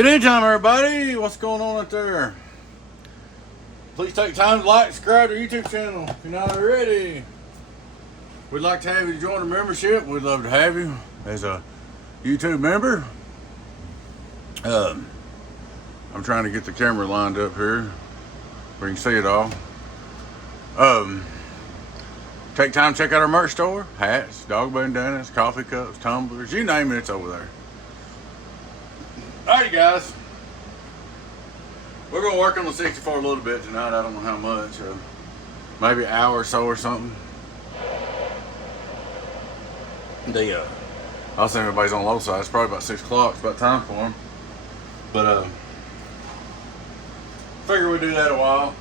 Good day time, everybody. What's going on out there? Please take time to like and subscribe to our YouTube channel if you're not already. We'd like to have you join the membership. We'd love to have you as a YouTube member. I'm trying to get the camera lined up here where you can see it all. Take time to check out our merch store. Hats, dog bandanas, coffee cups, tumblers, you name it, it's over there. Alrighty guys, we're going to work on the 64 a little bit tonight. I don't know how much, maybe an hour or so or something. I'll say everybody's on low side. It's probably about 6 o'clock. It's about time for them. But figure we'd do that a while.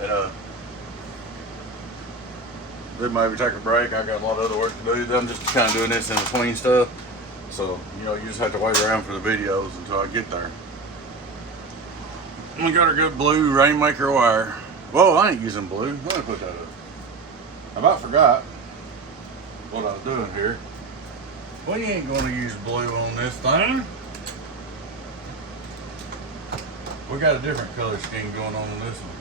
And then maybe take a break. I got a lot of other work to do. I'm just kind of doing this in between stuff. So, you know, you just have to wait around for the videos until I get there. We got our good blue Rainmaker wire. Whoa, I ain't using blue. Let me put that up. I about forgot what I was doing here. We ain't going to use blue on this thing. We got a different color scheme going on this one.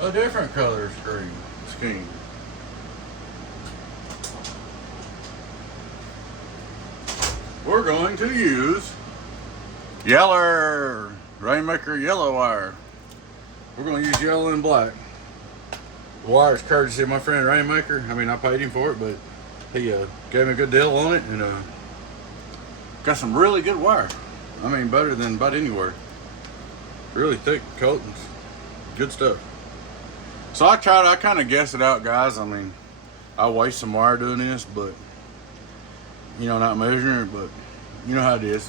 A different color scheme. We're going to use yellow Rainmaker yellow wire. We're going to use yellow and black. The wire is courtesy of my friend Rainmaker. I mean, I paid him for it, but he gave me a good deal on it, and got some really good wire. I mean, better than about anywhere. Really thick coatings, good stuff. So I kind of guessed it out, guys. I mean, I waste some wire doing this, but, you know, not measuring it, but you know how it is.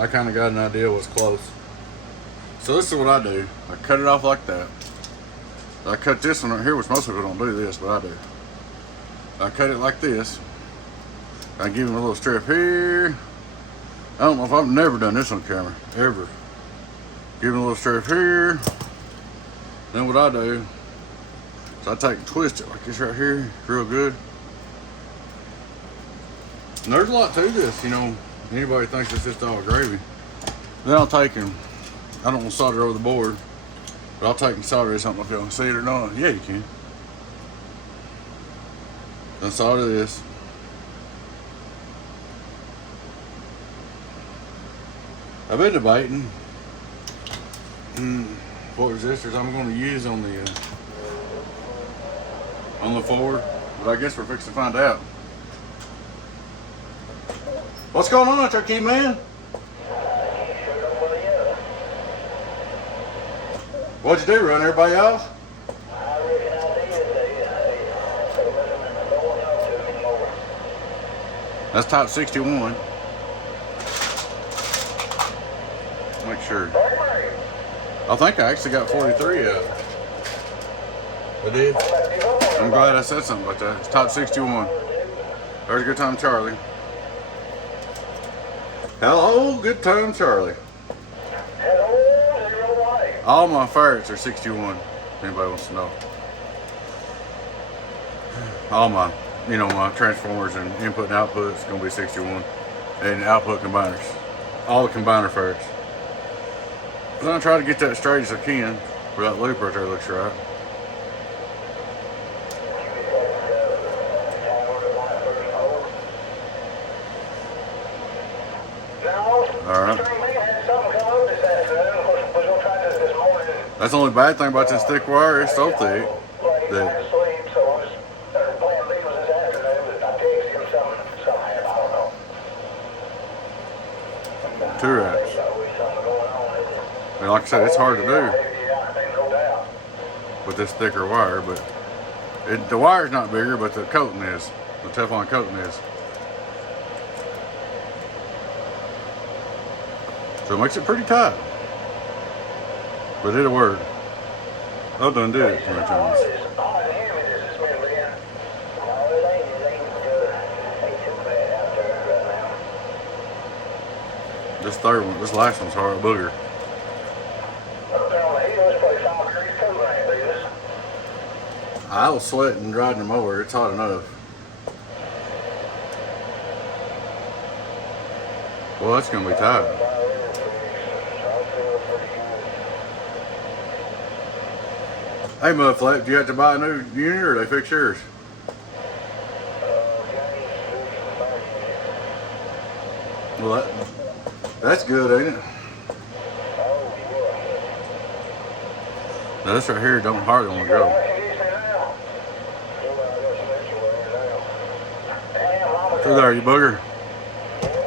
I kind of got an idea what's close. So this is what I do. I cut it off like that. I cut this one right here, which most people don't do this, but I do. I cut it like this. I give him a little strip here. I don't know if I've never done this on camera, ever. Give him a little strip here. Then what I do is I take and twist it like this right here, real good. And there's a lot to this, you know. Anybody thinks it's just all gravy. Then I'll take and, I don't want to solder over the board, but I'll take and solder this. I don't know if y'all can see it or not. Yeah, you can. Then solder this. I've been debating what resistors I'm going to use on the Ford, but I guess we're fixing to find out. What's going on out there, key man? What'd you do, run everybody off? That's type 61. Make sure. I think I actually got 43 out. I did. I'm glad I said something about that. It's type 61. There's Good Time Charlie. Hello, Good Time Charlie. All my ferrets are 61. If anybody wants to know. All my, you know, my transformers and input and output is going to be 61. And output combiners. All the combiner ferrets. I'm going to try to get that straight as I can, where that loop right there looks right. Alright. That's the only bad thing about this thick wire. It's so thick that two racks. And like I said, it's hard to do with this thicker wire, but the wire's not bigger, but the coating is. The Teflon coating is. So it makes it pretty tight. But it'll work. I've done did it 20 times. This third one, this last one's hard, booger. I was sweating riding the mower. It's hot enough. Well, that's gonna be tight. Hey, Mudflap, do you have to buy a new unit or they fix yours? Well, that's good, ain't it? Now this right here don't hardly want to go. Through there, you booger.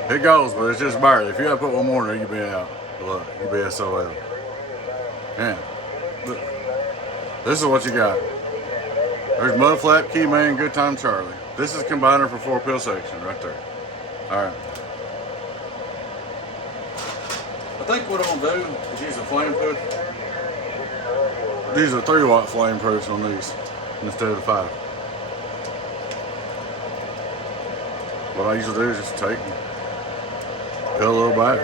It goes, but it's just barely. If you have to put one more in there, you'll be out. Look, you'll be SOL. Yeah. Look. This is what you got. There's Mudflap, Keyman, Good Time Charlie. This is a combiner for 4 pill section right there. Alright. I think what I'm gonna do is use a flame proof. These are 3-watt flame proofs on these instead of the 5. What I usually do is just take, peel a little back,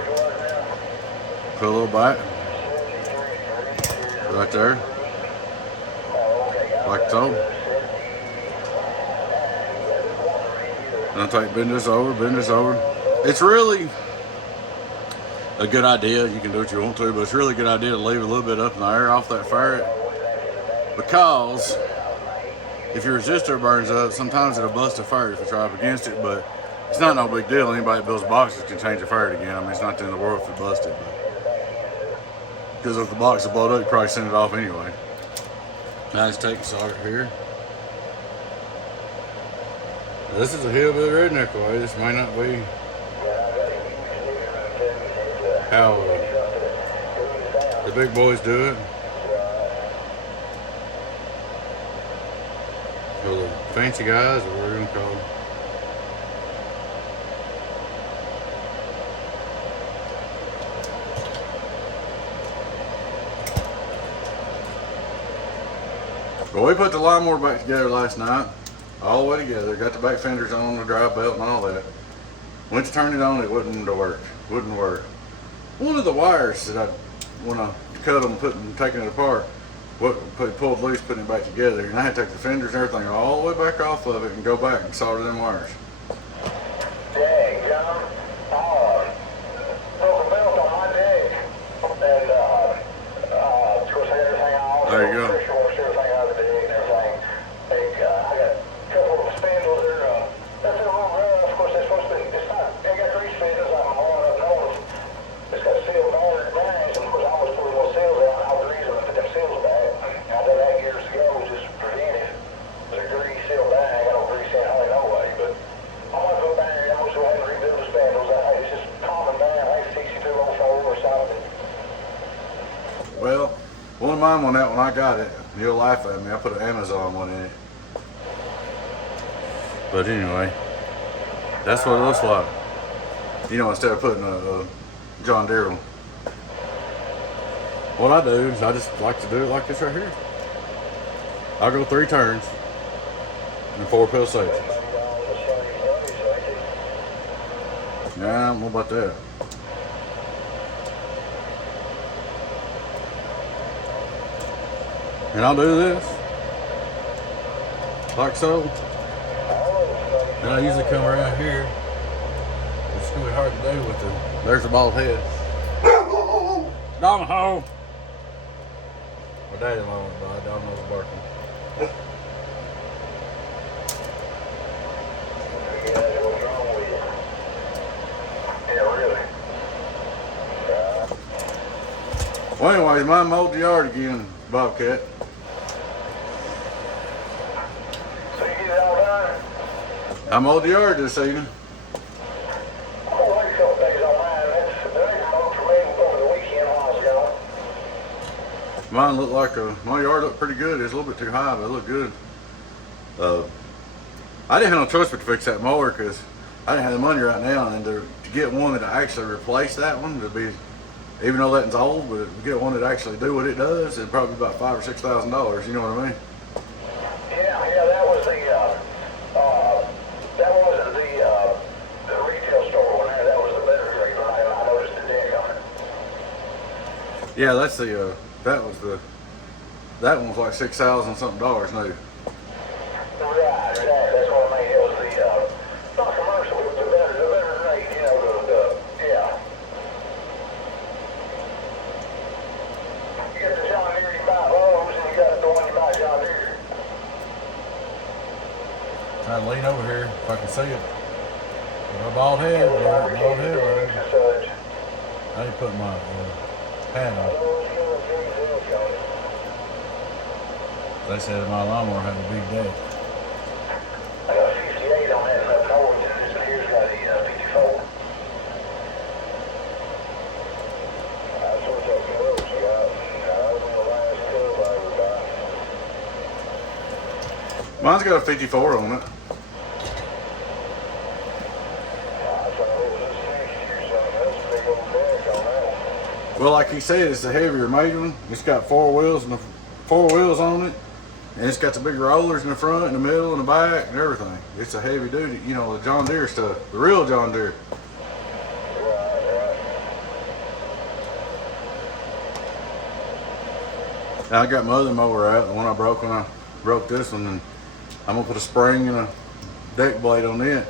peel a little back, right there, like so. And I take, bend this over, bend this over. It's really a good idea. You can do what you want to, but it's really a good idea to leave a little bit up in the air off that ferret, because if your resistor burns up, sometimes it'll bust a ferret if you try up against it, but it's not no big deal. Anybody that builds boxes can change a ferret again. I mean, it's not the end of the world if it busted, because if the box is blowed up, you probably send it off anyway. Now let's take a solder here. This is a hillbilly redneck way. This may not be how the big boys do it. Or the fancy guys, or what we're gonna call them. Well, we put the lawnmower back together last night, all the way together. Got the back fenders on, the drive belt and all that. Went to turn it on, it wouldn't work. Wouldn't work. One of the wires that when I cut them, taking it apart, pulled loose, putting it back together, and I had to take the fenders and everything all the way back off of it and go back and solder them wires. Hey, John. Broke a belt on my deck, and of course I got everything all. There you go. Pressure washed everything out of the deck and everything. I got a couple of spindles there. That's a little rough. Of course, they're supposed to be. It's not. They got grease fenders like my one up north. It's got sealed bearings, and of course I always put those seals out. I would grease them and put them seals back. I did that years ago just to prevent it. There's a grease seal bag. I don't grease in hardly no way, but I want to go back there. I wish I hadn't rebuilt the spindles. It's just common bag, like 6204 or something. Well, one of mine on that when I got it, you'll laugh at me. I put an Amazon one in it. But anyway, that's what it looks like. You know, instead of putting a John Deere one. What I do is I just like to do it like this right here. I'll go 3 turns in 4 pill sections. Yeah, I don't know about that. And I'll do this like so. And I usually come around here. It's gonna be hard to do with the. There's the bald head. Domaho. My daddy-in-law went by. Domino's barking. Well, anyways, mine mowed the yard again, Bobcat. So you get it all done? I mowed the yard this evening. Oh, wait a couple days on mine. That ain't mowed for me over the weekend while I was gone. Mine looked like my yard looked pretty good. It's a little bit too high, but it looked good. I didn't have no choice but to fix that mower because I didn't have the money right now, and to get one that actually replace that one to be, even though that one's old, but to get one that actually do what it does, it'd probably be about $5,000 or $6,000. You know what I mean? Yeah, that was the retail store one there. That was the better grade. I noticed the ding on it. Yeah, that's that one was like $6,000 something new. That's what I mean. It was the, not commercial, it was the better rate, you know, yeah. You get the John Deere you buy Lowe's, and you got the one you buy John Deere. Try to lean over here if I can see it. A bald head, bald head. I need to put my pad on. They said my lawnmower had a big day. I got 58 on that left Norwich, and this one here's got a 54. That's what that goes, yeah. I was the last club I ever got. Mine's got a 54 on it. Well, like he said, it's a heavier made one. It's got four wheels on it, and it's got the big rollers in the front, in the middle, and the back, and everything. It's a heavy duty, you know, the John Deere stuff, the real John Deere. Now I got my other mower out, the one I broke when I broke this one, and I'm gonna put a spring and a deck blade on it.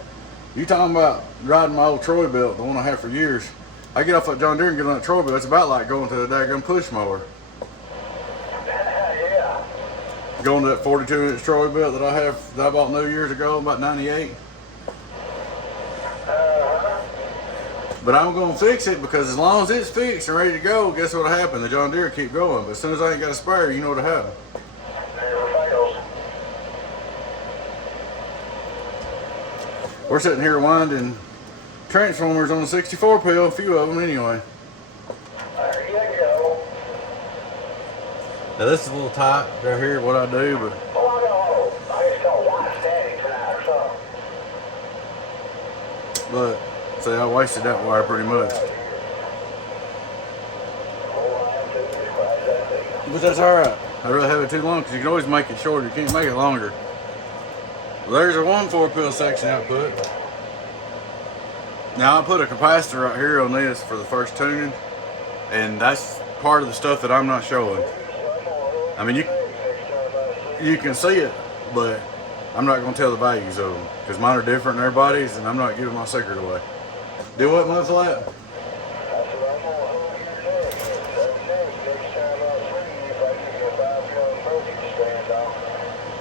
You talking about riding my old Troy belt, the one I had for years? I get off that John Deere and get on that Troy belt. It's about like going to a daggum push mower. Yeah. Going to that 42-inch Troy belt that I bought New years ago, about 98. But I'm gonna fix it because as long as it's fixed and ready to go, guess what'll happen? The John Deere will keep going. But as soon as I ain't got a spare, you know what'll happen. Never fails. We're sitting here winding transformers on the 64 pill, a few of them anyway. There you go. Now this is a little tight right here, what I do, but Oh, I just got white static tonight or something. see, I wasted that wire pretty much. But that's all right. I'd rather have it too long because you can always make it shorter. You can't make it longer. Well, there's a 1/4 pill section output. Now I put a capacitor right here on this for the first tuning, and that's part of the stuff that I'm not showing. I mean, you can see it, but I'm not going to tell the values of them because mine are different than everybody's, and I'm not giving my secret away. Do what, Mud Flat?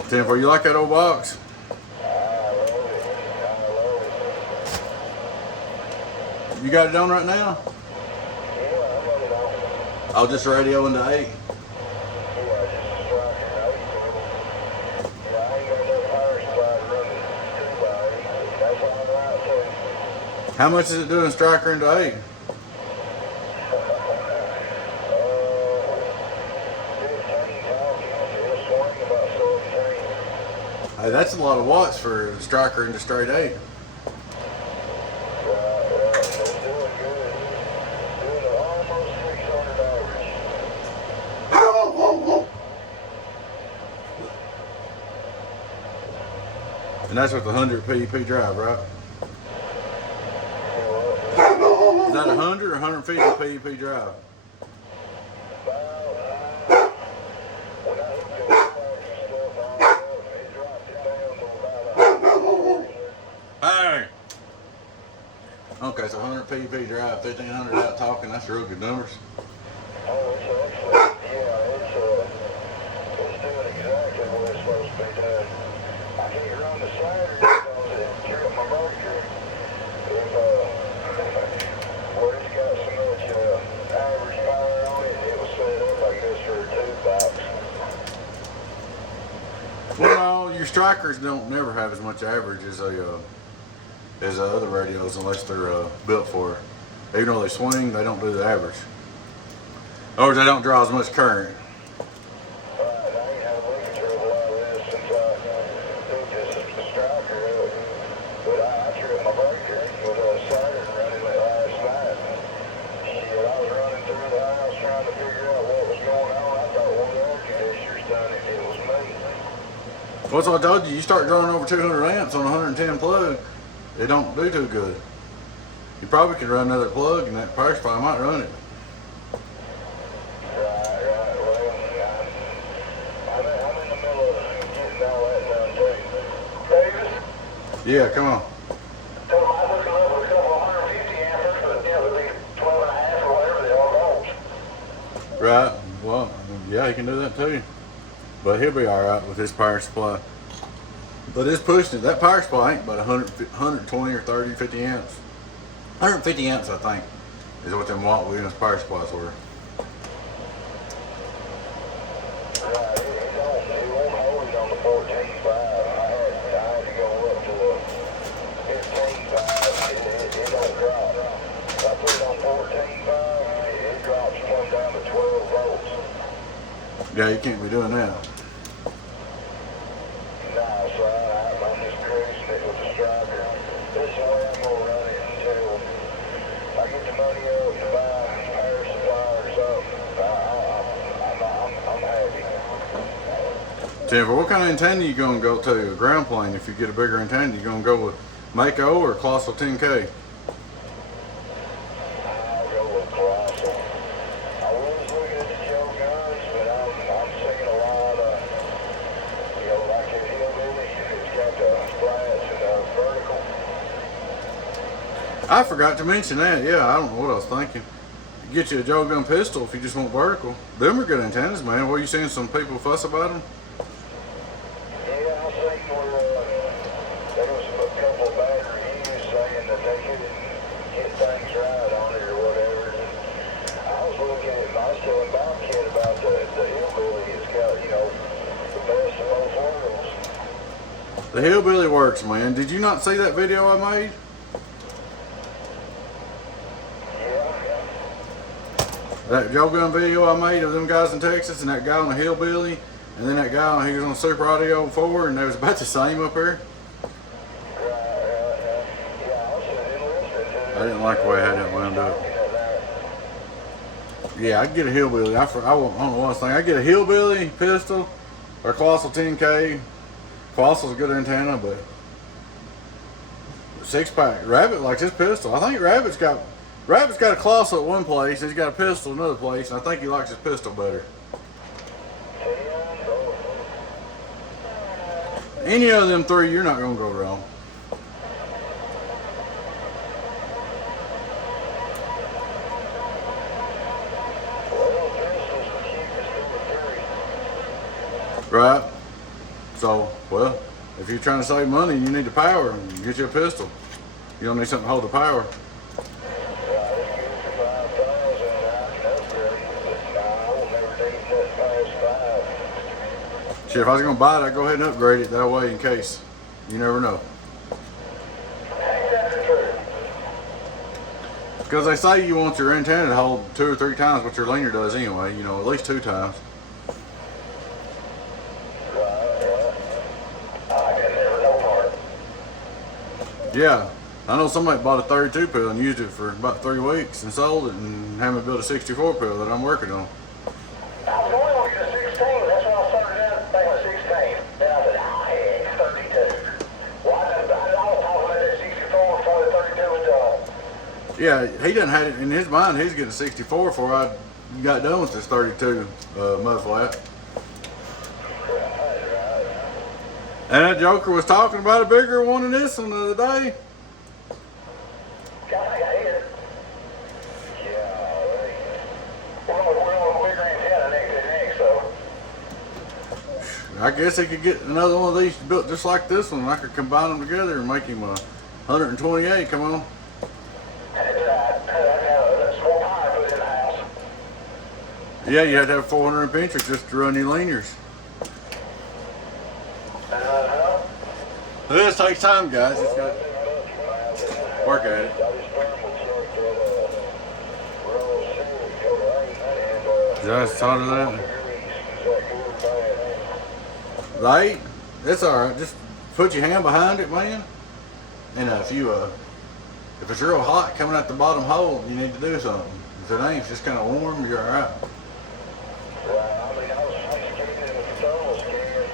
10-4. You like that old box? You got it on right now? I'll just radio into 8. How much is it doing striker into 8? Hey, that's a lot of watts for a striker into straight 8. And that's with the 100 PEP drive, right? Is that 100 or 150 PEP drive? Hey! Okay, so 100 PEP drive, 1500 out talking, that's real good numbers. Oh, it's excellent. Yeah, it's doing exactly what it's supposed to be doing. I can't run the slider because it tripped my mercury. Where it's got so much average power on it, it was set up, I guess, for a tube box. Well, no, your strikers don't never have as much average as other radios unless they're built for it. Even though they swing, they don't do the average. Or they don't draw as much current. I ain't had a leakage or a lot of this since I took this striker up. But I tripped my breaker with a siren running it last night. Shit, I was running through the house trying to figure out what was going on. I thought one of the air conditioners done it. It was me. Well, so I told you, you start drawing over 200 amps on a 110 plug, it don't do too good. You probably could run another plug and that power supply might run it. Right. Well, I'm in the middle of getting all that done too. Yeah, come on. Told them I was looking up with a couple of 150 amperes, but you know, it'd be 12 and a half or whatever they are volts. Right. Well, yeah, he can do that too. But he'll be all right with his power supply. But it's pushing it. That power supply ain't about 120 or 30, 50 amps. 150 amps, I think, is what them Watt Williams power supplies were. Right, it won't hold it on the 14.5. I had to go up to the 15.5. It don't drop. If I put it on 14.5, it drops come down to 12 volts. Yeah, you can't be doing that. Nah, so I'm just cruising it with the striker. This is the way I'm gonna run it until I get the money up to buy a power supply or something. I'm happy. Jennifer, what kind of antenna you gonna go to? A ground plane? If you get a bigger antenna, you gonna go with Mako or Colossal 10K? I'll go with Colossal. I was looking at the Joe guns, but I'm seeing a lot of, you know, like a hillbilly. It's got the flats and the vertical. I forgot to mention that. Yeah, I don't know what I was thinking. Get you a Joe gun pistol if you just want vertical. Them are good antennas, man. What, you seeing some people fuss about them? Yeah, I seen where there was a couple of bad reviews saying that they couldn't get things right on it or whatever. And I was looking at, I was telling Bobcat about the hillbilly. It's got, you know, the best of both worlds. The hillbilly works, man. Did you not see that video I made? Yeah. That Joe gun video I made of them guys in Texas and that guy on the hillbilly, and then that guy he was on Super Audio 4, and they was about the same up there. I didn't like the way I had that wound up. Yeah, I get a hillbilly. I don't know what I was thinking. I get a hillbilly pistol or Colossal 10K. Colossal's a good antenna, but 6-pack. Rabbit likes his pistol. I think Rabbit's got a Colossal at one place. He's got a pistol another place, and I think he likes his pistol better. Any of them three, you're not gonna go wrong. Right? So, well, if you're trying to save money and you need the power, get you a pistol. You don't need something to hold the power. Shit, if I was gonna buy it, I'd go ahead and upgrade it that way in case. You never know. Because they say you want your antenna to hold 2 or 3 times what your linear does anyway, you know, at least 2 times. Yeah, I know somebody bought a 32 pill and used it for about 3 weeks and sold it and had me build a 64 pill that I'm working on. I was going to get a 16. That's when I started out back with 16. Then I said, oh, heck, 32. Well, I was talking about that 64 before the 32 was done. Yeah, he done had it in his mind. He was getting a 64 before I got done with this 32 mud flat. And that joker was talking about a bigger one than this one the other day. God, I got hit. Yeah, we're going to a bigger antenna next, so. I guess he could get another one of these built just like this one. I could combine them together and make him a 128. Come on. That's more power put in the house. Yeah, you had to have 400 pinchers just to run your linears. This takes time, guys. Just got to work at it. Just thought of that. Right? It's alright. Just put your hand behind it, man. And if it's real hot coming out the bottom hole, you need to do something. If it ain't, it's just kind of warm, you're alright. Well, I mean, I was skating in the thermal scan.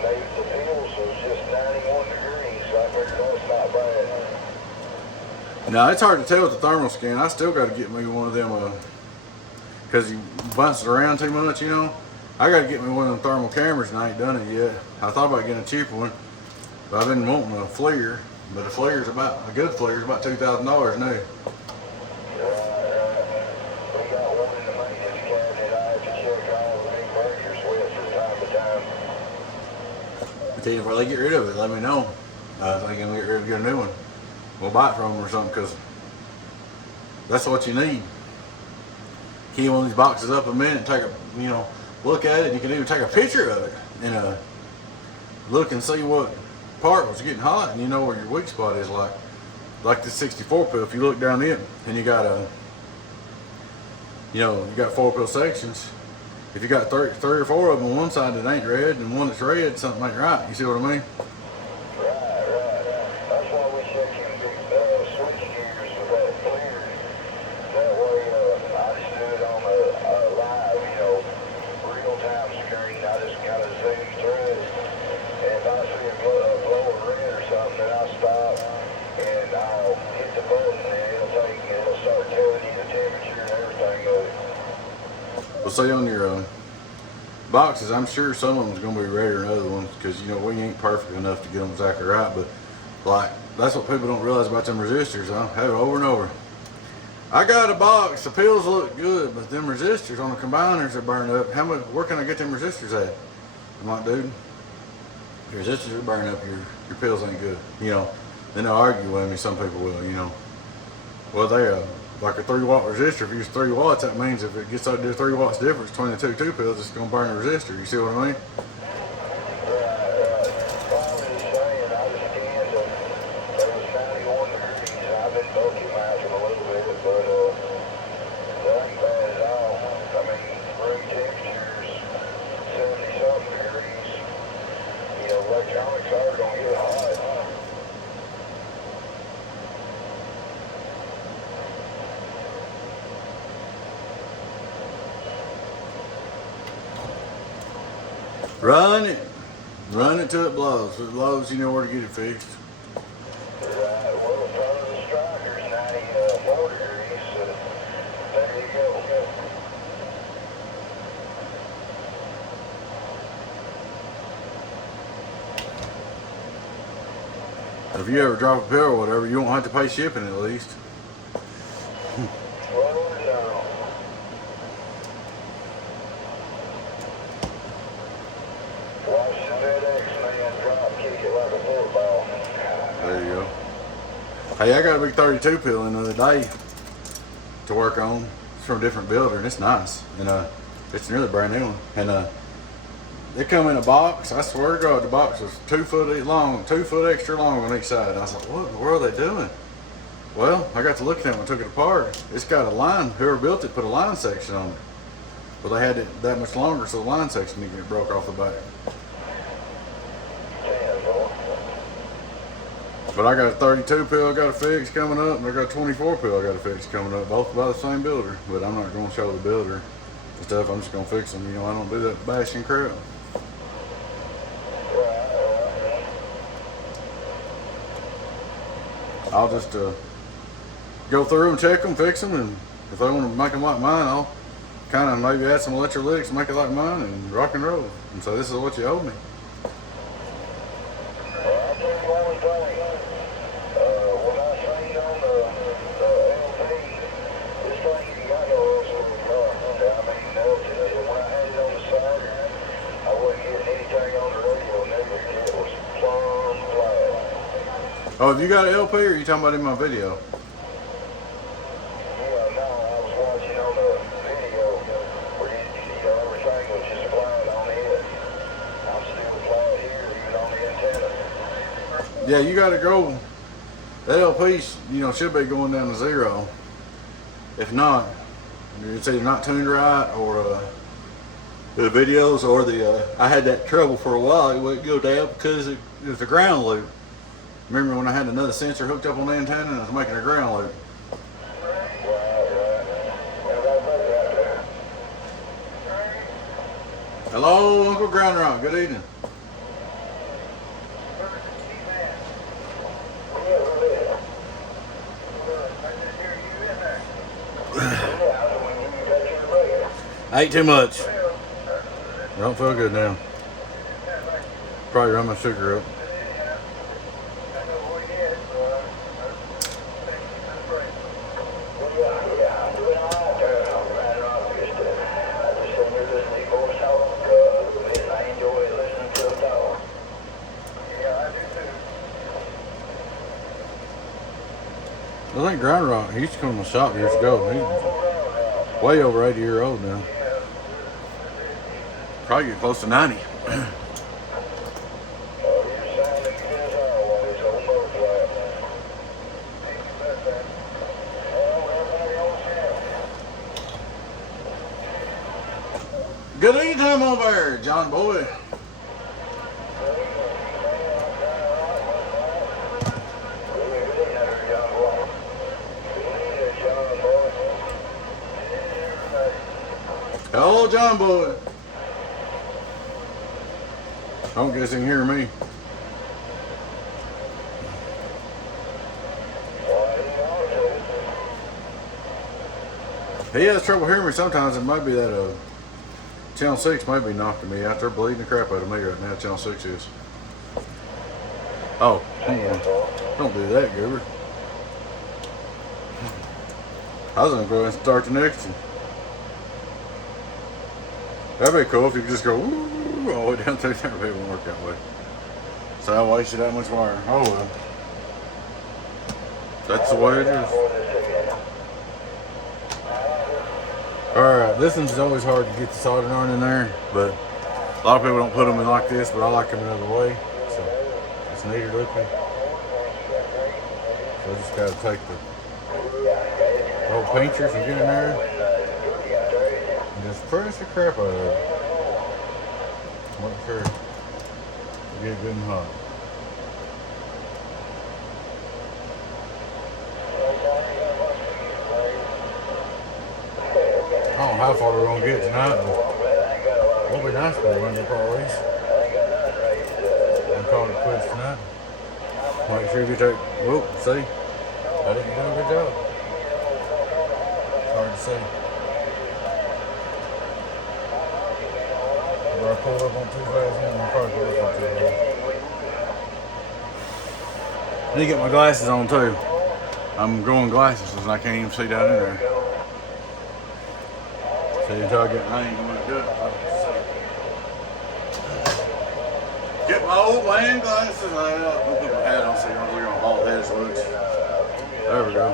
The pills was just 91 degrees, so I figured that's not bad. Now, it's hard to tell with the thermal scan. I still got to get me one of them, because he bounces around too much, you know. I got to get me one of them thermal cameras, and I ain't done it yet. I thought about getting a cheaper one. But I've been wanting a FLIR, but a good FLIR is about $2,000 new. If they get rid of it, let me know. I think I'm gonna get a new one. We'll buy it from them or something, because that's what you need. Key one of these boxes up a minute, take a look at it. You can even take a picture of it and look and see what part was getting hot, and you know where your weak spot is. Like the 64 pill. If you look down it and you got you got 4 pill sections. If you got 3 or 4 of them on one side that ain't red and one that's red, something ain't right. You see what I mean? Right. That's why we check in big switch gears with that clear. That way, I just do it on a live, real-time screen. I just kind of zoom through it. And if I see a glow of red or something, then I'll stop and I'll hit the button, and it'll start telling you the temperature and everything of it. Well, see on your boxes, I'm sure some of them's gonna be redder than other ones, because we ain't perfect enough to get them exactly right. But that's what people don't realize about them resistors. I have it over and over. I got a box. The pills look good, but them resistors on the combiners are burned up. Where can I get them resistors at? I'm like, dude, your resistors are burning up. Your pills ain't good. Then they'll argue with me. Some people will. Well, they like a 3-watt resistor. If you use 3 watts, that means if it gets up to 3 watts difference between the two pills, it's gonna burn the resistor. You see what I mean? Electronics are gonna get hot. Run it till it blows. If it blows, you know where to get it fixed. Right, well, in front of the striker's 94 degrees, so there you go. If you ever drop a pill or whatever, you won't have to pay shipping at least. Well, no. Watch the FedEx man drop kick it like a football. There you go. Hey, I got a big 32 pill in the other day to work on. It's from a different builder, and it's nice. And it's nearly brand new one. And they come in a box. I swear to God, the box was 2 foot long, 2 foot extra long on each side. And I was like, what in the world are they doing? Well, I got to look at it when I took it apart. It's got a line. Whoever built it put a line section on it. Well, they had it that much longer, so the line section didn't get broke off the back. But I got a 32 pill I got to fix coming up, and I got a 24 pill I got to fix coming up, both by the same builder. But I'm not going to show the builder the stuff. I'm just going to fix them. I don't do that bashing crap. I'll just go through and check them, fix them, and if they want to make them like mine, I'll kind of maybe add some electrolytics and make it like mine and rock and roll. And so this is what you owe me. Oh, have you got an LP or are you talking about in my video? Yeah, no, I was watching on the video where everything was just flat on it. I'm still flat here, even on the antenna. Yeah, you got to go. The LP, should be going down to 0. If not, it's either not tuned right or the videos or I had that trouble for a while. It wouldn't go down because it was a ground loop. Remember when I had another sensor hooked up on the antenna and I was making a ground loop? Hello, Uncle Ground Rock. Good evening. I ate too much. I don't feel good now. Probably run my sugar up. I think Ground Rock, he used to come to my shop years ago. He's way over 80 years old now. Probably get close to 90. Good evening time over there, John Boy. Hello, John Boy. Don't guess he can hear me. He has trouble hearing me sometimes. It might be that Channel 6 might be knocking me out. They're bleeding the crap out of me right now, Channel 6 is. Oh, don't do that, Goober. I was gonna go ahead and start the next one. That'd be cool if you could just go woo, all the way down through there, but it won't work that way. So I wasted that much wire. Oh well. That's the way it is. Alright, this one's always hard to get the soldering iron in there, but a lot of people don't put them in like this, but I like them another way. So it's neater looking. So I just gotta take the old pinchers and get in there and just press the crap out of it. Make sure you get it good and hot. I don't know how far we're going to get tonight, but it'll be nice to run up all these. And call it quits tonight. Make sure you take, whoop, see? I didn't do a good job. It's hard to see. But I pulled up on too fast and I probably pulled up on too fast. I need to get my glasses on too. I'm growing glasses and I can't even see down in there. See, until I ain't gonna do it. Get my old man glasses out. Don't put my hat on so you don't look at my bald head as looks. There we go.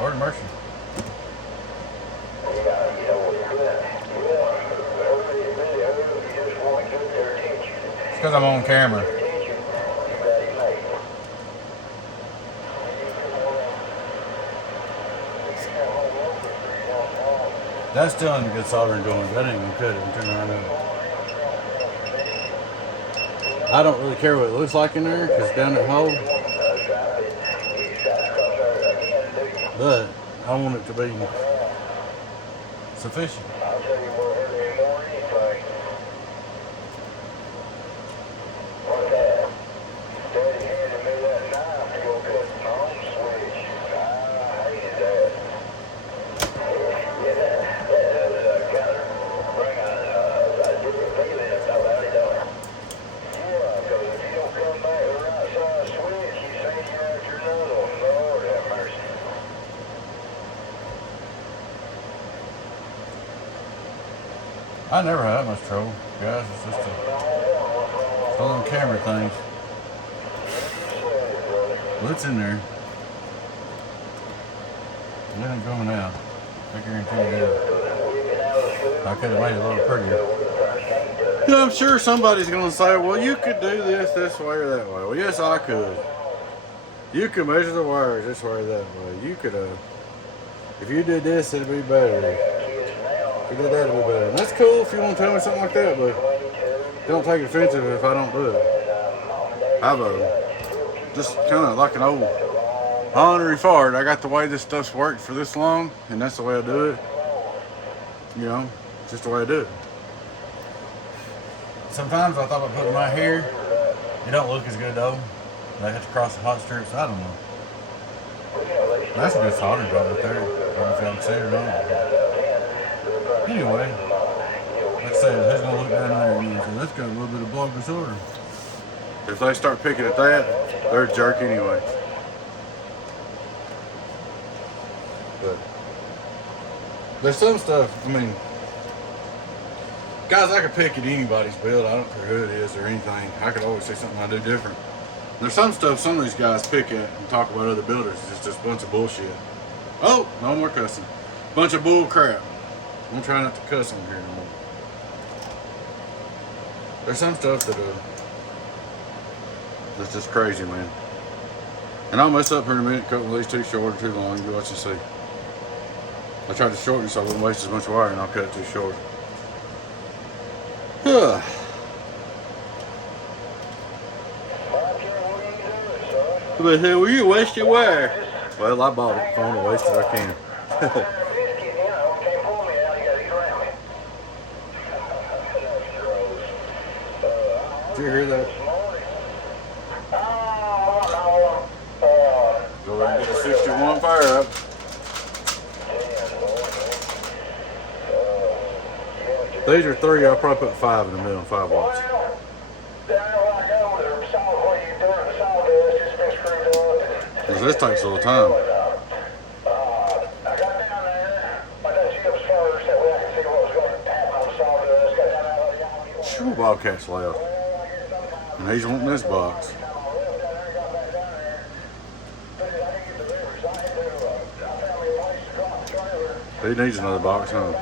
Lord mercy. Because I'm on camera. That's still in a good soldering going. That ain't gonna cut it and turn around up. I don't really care what it looks like in there because down that hole. But I want it to be sufficient. I never had that much trouble, guys. It's just one of them camera things. Well, it's in there. It ain't coming out. I guarantee you that. I could have made it a little prettier. Yeah, I'm sure somebody's going to say, well, you could do this way or that way. Well, yes, I could. You could measure the wires this way or that way. You could, if you did this, it'd be better. If you did that, it'd be better. And that's cool if you want to tell me something like that, but don't take it offensive if I don't do it. I've just kind of like an old honorary fart. I got the way this stuff's worked for this long, and that's the way I do it. You know, it's just the way I do it. Sometimes I thought about putting my hair, it don't look as good though. I have to cross the hot strips. I don't know. That's a good soldering job right there. I don't know if y'all can see it or not. Anyway, like I said, who's gonna look down there and got a little bit of block disorder. If they start picking at that, they're a jerk anyway. But there's some stuff, I mean, guys, I could pick at anybody's build. I don't care who it is or anything. I could always say something I do different. There's some stuff some of these guys pick at and talk about other builders. It's just a bunch of bullshit. Oh, no more cussing. Bunch of bull crap. I'm trying not to cuss on here no more. There's some stuff that that's just crazy, man. And I'll mess up here in a minute, cutting these too short or too long. You watch and see. I tried to shorten it so I wouldn't waste as much wire, and I'll cut it too short. But hell, will you waste your wire? Well, I bought it. If I want to waste it, I can. Did you hear that? Go ahead and get a 61 fire up. These are 3. I'll probably put 5 in the middle, 5 watts. Because this takes a little time. Shoo, Bobcat's loud. And he's wanting this box. He needs another box, huh?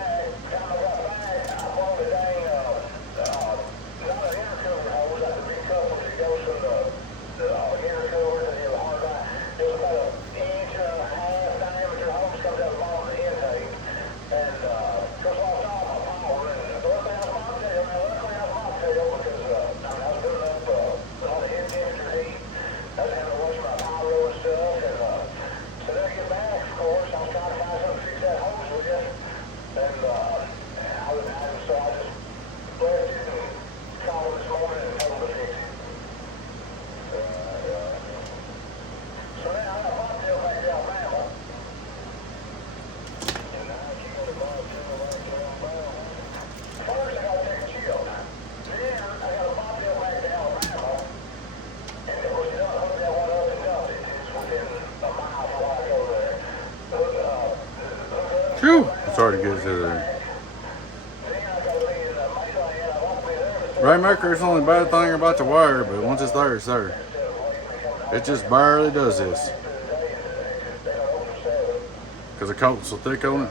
Phew! It's hard to get it to there. Rainmaker is the only bad thing about the wire, but once it's there, it's there. It just barely does this. Because the coat's so thick on it.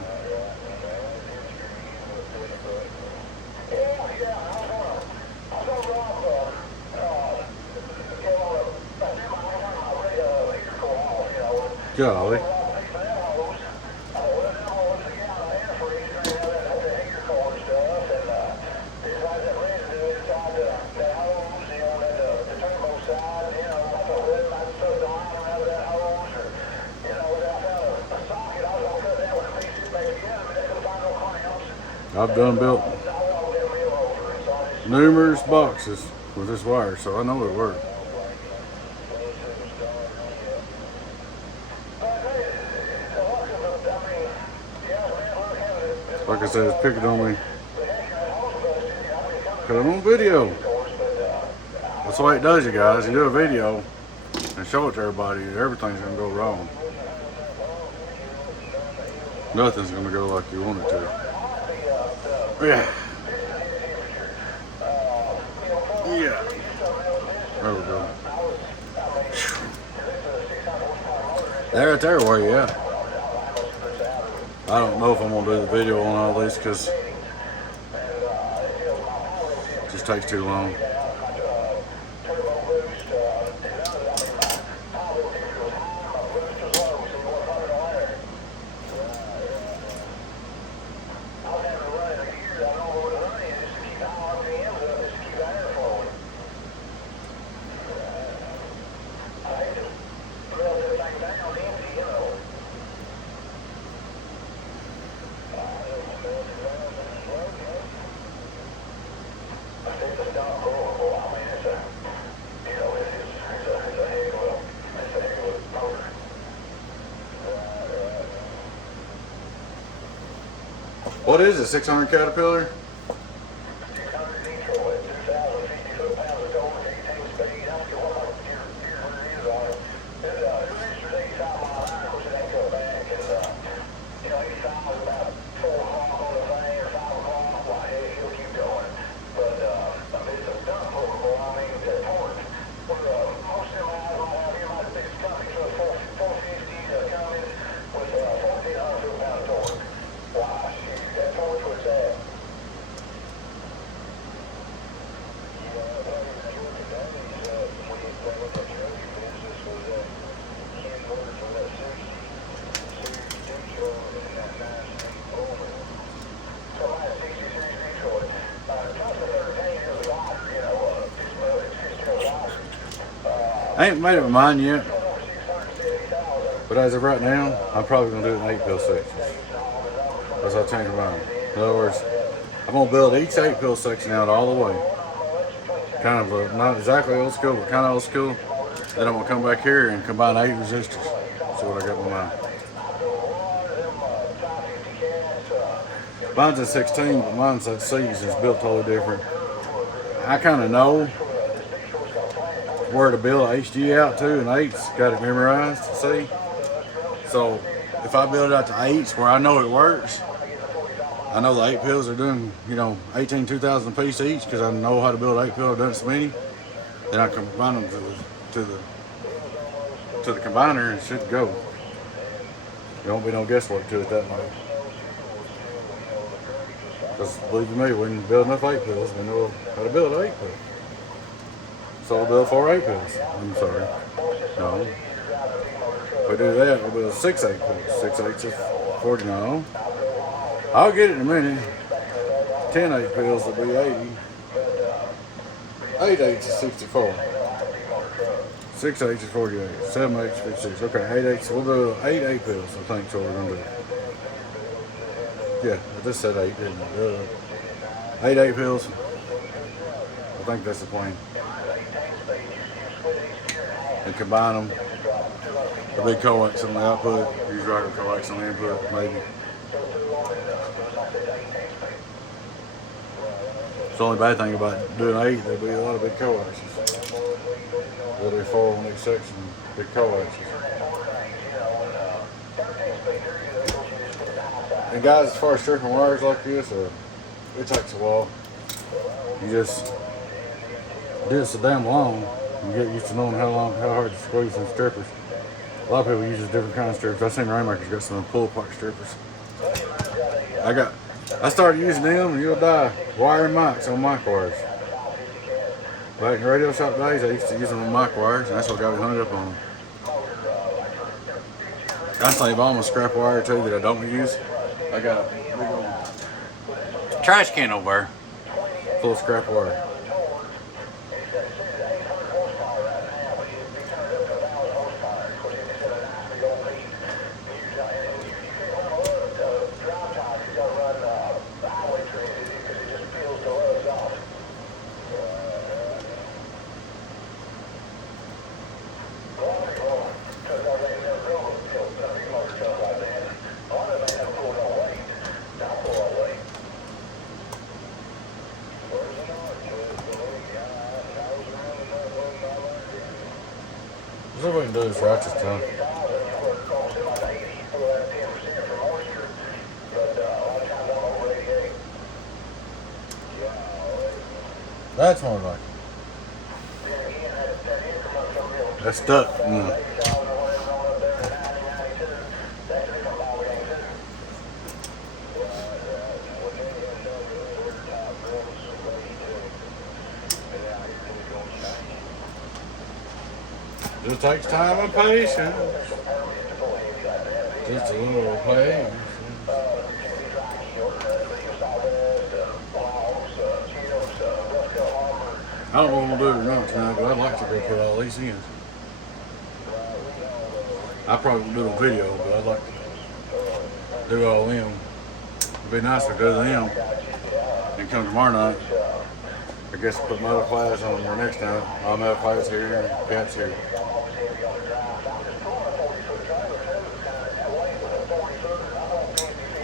Golly. I've done built numerous boxes with this wire, so I know it works. Like I said, it's picking on me because I'm on video. That's the way it does, you guys. You do a video and show it to everybody, everything's going to go wrong. Nothing's going to go like you want it to. Yeah. Yeah. There we go. There, right there, where you at? I don't know if I'm gonna do the video on all these because it just takes too long. What is it, 600 Caterpillar? 600 Nitro at 2,000 I ain't made up my mind yet, but as of right now, I'm probably gonna do it in 8-pill sections. As I change my mind. In other words, I'm gonna build each 8-pill section out all the way. Kind of not exactly old school, but kind of old school. Then I'm gonna come back here and combine 8 resistors. That's what I got in my mind. Mine's a 16, but mine's at C's. It's built totally different. I kind of know where to build HG out to, and 8's got it memorized. See, so if I build it out to 8's where I know it works, I know the 8 pills are doing 18, 2,000 a piece each because I know how to build 8 pill. I've done it so many. Then I combine them to the combiner and it should go. There won't be no guesswork to it that way. Because believe me, when you build enough 8 pills, we know how to build 8 pills. So we'll build 4 8 pills. I'm sorry. No. If we do that, we'll build 6 8 pills. 6 8s is 40. No. I'll get it in a minute. 10 8 pills will be 80. 8 8s is 64. 6 8s is 48. 7 8s is 56. Okay, 8 8s. We'll do 8 8 pills, I think, is what we're going to do. Yeah, I just said 8, didn't I? 8 8 pills. I think that's the plan. And combine them. A big coax on the output. Use regular coax on the input, maybe. It's the only bad thing about doing 8, there'll be a lot of big coaxes. There'll be 4 on each section, big coaxes. And guys, as far as stripping wires like this, it takes a while. You just do it so damn long, you get used to knowing how hard to squeeze some strippers. A lot of people use different kinds of strippers. I've seen Rainmaker's got some pull-apart strippers. I started using them, and you'll die, wiring mics on mic wires. Back in radio shop days, I used to use them on mic wires, and that's what got me hung up on them. I save all my scrap wire too that I don't use. I got a big old trash can over there full of scrap wire. See if we can do this righteous time. That's more like it. That's stuck. Just takes time and patience. Just a little patience. I don't know what I'm gonna do or not tonight, but I'd like to go put all these in. I probably won't do a video, but I'd like to do all them. It'd be nicer to do them and come tomorrow night. I guess put metal class on there next time. All metal class here and caps here.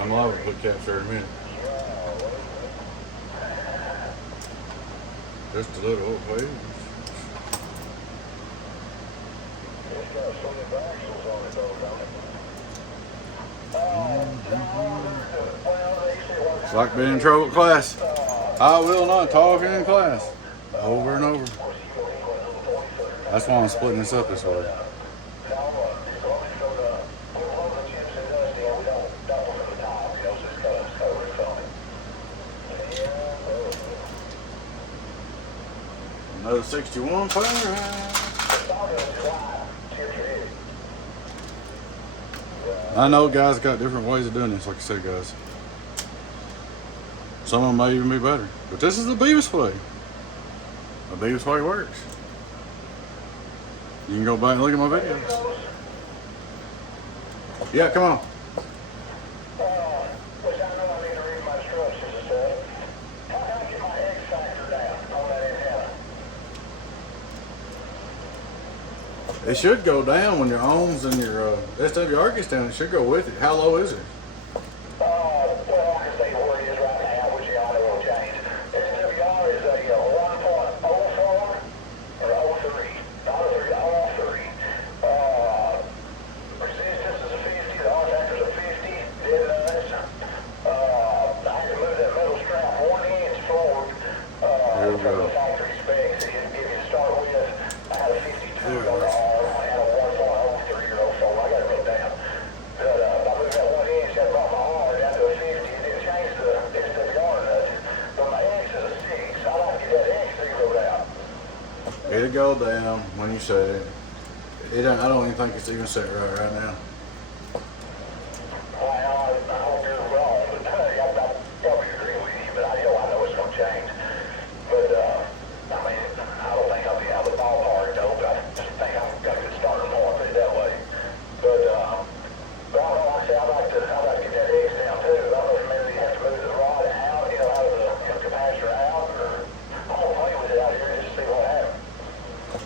I'm liable to put caps there in a minute. Just a little old please. It's like being in trouble with class. I will not talk in class. Over and over. That's why I'm splitting this up this way. Another 61 Fahrenheit. I know guys got different ways of doing this, like I said, guys. Some of them may even be better. But this is the Beavis way. The Beavis way works. You can go back and look at my videos. Yeah, come on. Which I know I need to read my instructions and stuff. How can I get my X factor down on that antenna? It should go down when your ohms and your SWR gets down. It should go with it. How low is it? Well, I can say where it is right now, which I know will change. SWR is a 1.04 or 03. Not a 3, 03. Resistance is a 50. The R factor is a 50. Dead nuts. I can move that metal strap 1 inch forward from the factory specs. It can give you to start with. I had a 52 on the R. I had a 1.03 or 04. I got it wrote down. But I moved that 1 inch. That brought my R down to a 50. And then changed the SWR nuts. But my X is a 6. I like to get that X zeroed out. It'll go down when you set it. I don't even think it's even set right now. Well, I hope you're wrong, but I probably agree with you, but I know it's going to change. But, I mean, I don't think I'll be out of the ballpark, though, but I just think I've got a good starting point, put it that way. But I don't know, like I say, I'd like to get that X down, too. I don't know if maybe you have to move the rod out, out of the capacitor out, or I'm going to play with it out here just to see what happens.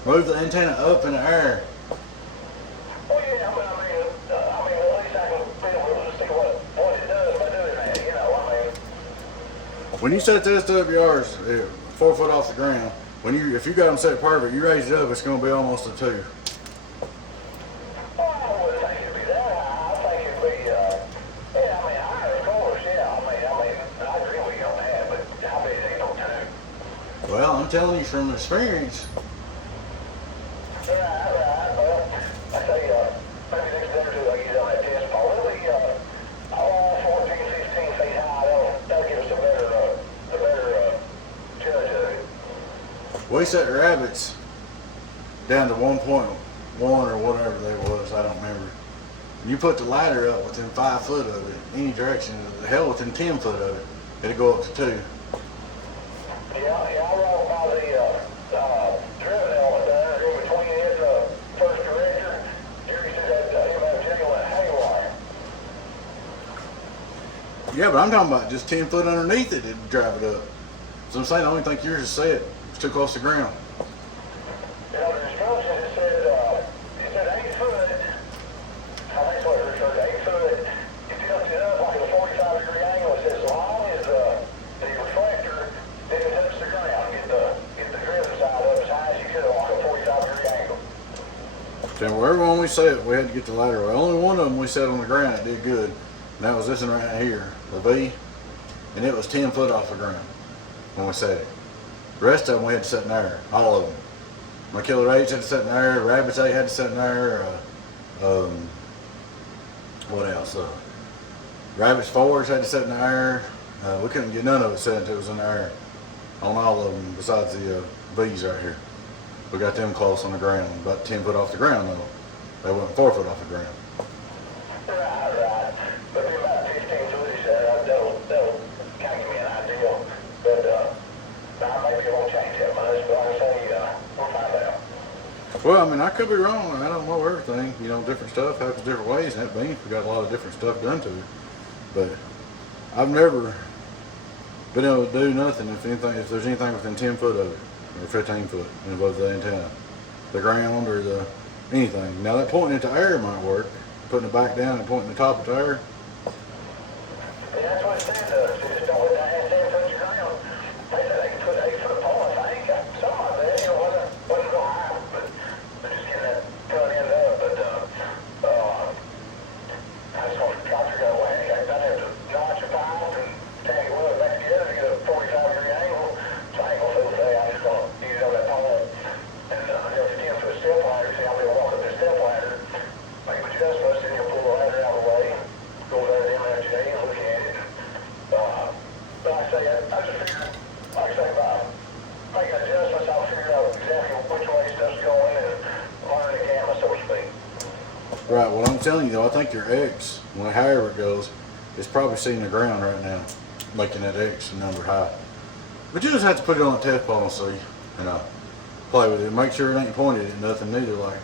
Move the antenna up in the air. Well, yeah, but I mean, at least I can be able to see what it does by doing that, I mean. When you set the SWRs 4 foot off the ground, if you got them set perfect, you raise it up, it's going to be almost a 2. Well, I wouldn't think it'd be that high. I think it'd be, higher, of course, yeah. I agree with you on that, but how big is it, 2? Well, I'm telling you from experience. Right. Well, I say, maybe next day or two I'll get on that test pole. It'll be, 14, 15 feet high. That'll give us a better judge of it. We set rabbits down to 1.1 or whatever they was, I don't remember. You put the ladder up within 5 foot of it, any direction, hell within 10 foot of it, it'll go up to 2. Yeah, I rolled by the driven element there in between his first director. Jerry said that him have genuine haywire. Yeah, but I'm talking about just 10 foot underneath it, it'd drive it up. So I'm saying I don't think yours is set. It's too close to the ground. The instructions, it said 8 foot. I think that's what it referred to, 8 foot. It tilts it up like a 45-degree angle. It says as long as the reflector didn't touch the ground, get the driven side up as high as you could, like a 45-degree angle. So wherever one we set, we had to get the ladder away. Only one of them we set on the ground, it did good. And that was this one right here, the V. And it was 10 foot off the ground when we set it. The rest of them we had to set in the air, all of them. My Killer 8s had to set in the air, Rabbits 8 had to set in the air, what else? Rabbits 4s had to set in the air. We couldn't get none of it set until it was in the air on all of them besides the V's right here. We got them close on the ground, about 10 foot off the ground though. They wasn't 4 foot off the ground. Right. But they're about 15 foot-ish there. That'll kind of give me an idea. But maybe it won't change that much. But like I say, we'll find out. Well, I mean, I could be wrong. I don't know everything. Different stuff happens different ways. And that beans, we got a lot of different stuff done to it. But I've never been able to do nothing if there's anything within 10 foot of it, or 15 foot above the antenna, the ground or anything. Now that pointing into air might work. Putting it back down and pointing the top into air. Yeah, that's what it said. You just don't let that antenna touch the ground. They said 8 foot pole, I think. Something like that. Wasn't real high, but just getting that front end up. But I just want to try to figure out a way. I'd have to notch a pipe and tag it well back together to get a 45-degree angle. So I ain't going to fool today. I'm just going to use it on that pole. And there's a 10-foot step ladder. See, I'll be able to walk up this step ladder. Make adjustments, then you'll pull the ladder out of the way, go over there to MFJ and look at it. But like I say, I just figure, like I say, by making adjustments, I'll figure out exactly which way stuff's going and learn the gamma, so to speak. Right, well I'm telling you though, I think your X, however it goes, is probably seeing the ground right now, making that X number high. But you just have to put it on a test pole and see, play with it. Make sure it ain't pointed at nothing neither, like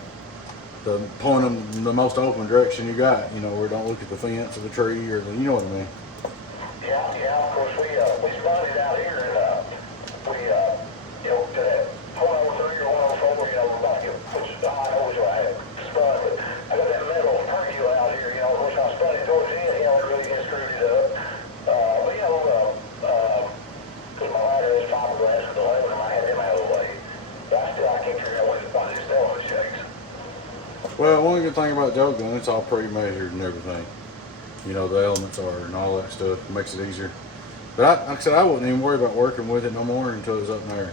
point them the most open direction you got, you know, where don't look at the fence or the tree or the, you know what I mean. Yeah, of course we spotted out here and we you know, to that 103 or 104, you know, we're about to get, which I always had spun, but I got that metal percule out here, you know, which I spun it towards the end, you know, it really gets screwed it up. But you know, because my ladder is fiberglass with the leather, and I had them out of the way. But I can't figure out why this still shakes. Well, one good thing about Joe gun, it's all pre-measured and everything. You know, the elements are and all that stuff. It makes it easier. But like I said, I wouldn't even worry about working with it no more until it was up in there.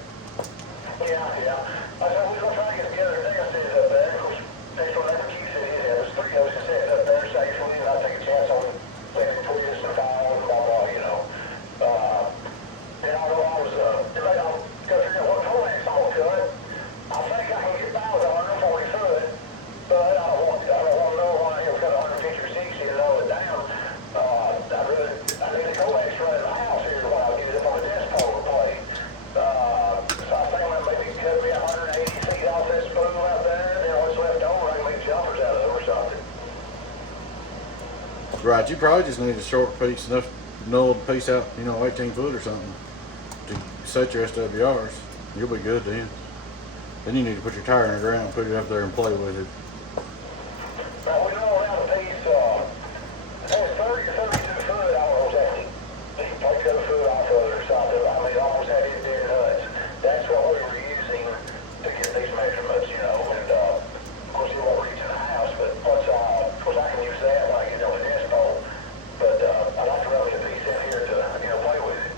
Yeah. I said, we're going to try to get together today. I said, up there. Of course, they don't ever keep it in there. There's three of us that said up there safely, and I take a chance on taking twists and falls and blah, blah, you know. And although I was, I'll go figure out what format I'm going to cut. I think I can get by with 140 foot, but I don't want to know when I cut 150 or 60 to lower it down. I really go extra in the house here when I get it up on the desk pole to play. So I think I maybe cut me 180 feet off this spool out there, and then what's left over, I can make jumpers out of it or something. Right, you probably just need a short piece, enough null piece out, you know, 18 foot or something to set your SWRs. You'll be good then. Then you need to put your tire in the ground, put it up there and play with it. Now, we know around the piece, I think it's 30 or 32 foot, I almost had to take 7 foot off of it or something. I mean, almost had it dead nuts. That's what we were using to get these measurements, you know, and of course you won't reach in the house, but once, of course I can use that when I get on the desk pole, but I'd like to run a piece in here to, you know, play with it.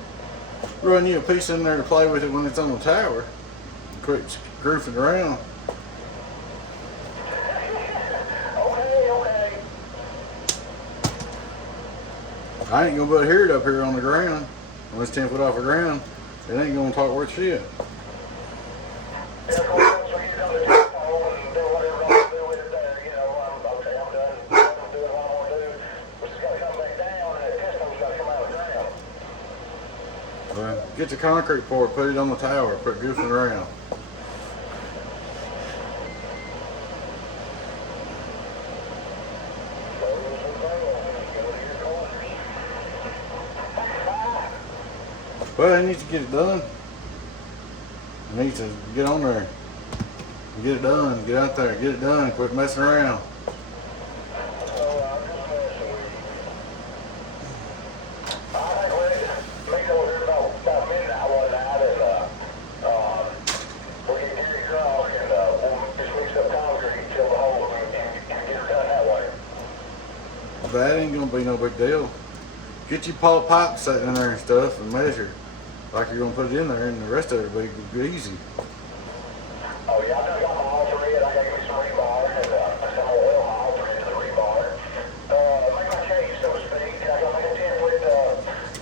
Run you a piece in there to play with it when it's on the tower. Quit goofing around. Okay. I ain't gonna be able to hear it up here on the ground. When it's 10 foot off the ground, it ain't gonna talk worth shit. And of course, once we get on the desk pole and do whatever I'm gonna do with it there, you know, I'm done. I'm doing what I want to do. We just gotta come back down, and that pistol's gotta come out of the ground. Well, get your concrete pour, put it on the tower, quit goofing around. Well, I need to get it done. I need to get on there. Get it done. Get out there. Get it done. Quit messing around. That ain't gonna be no big deal. Get your pipe sitting in there and stuff and measure like you're gonna put it in there, and the rest of it will be easy. Oh yeah, I got my all thread. I gotta give me some rebar and some oil my all thread to the rebar. Make my cage, so to speak. I gotta make a template.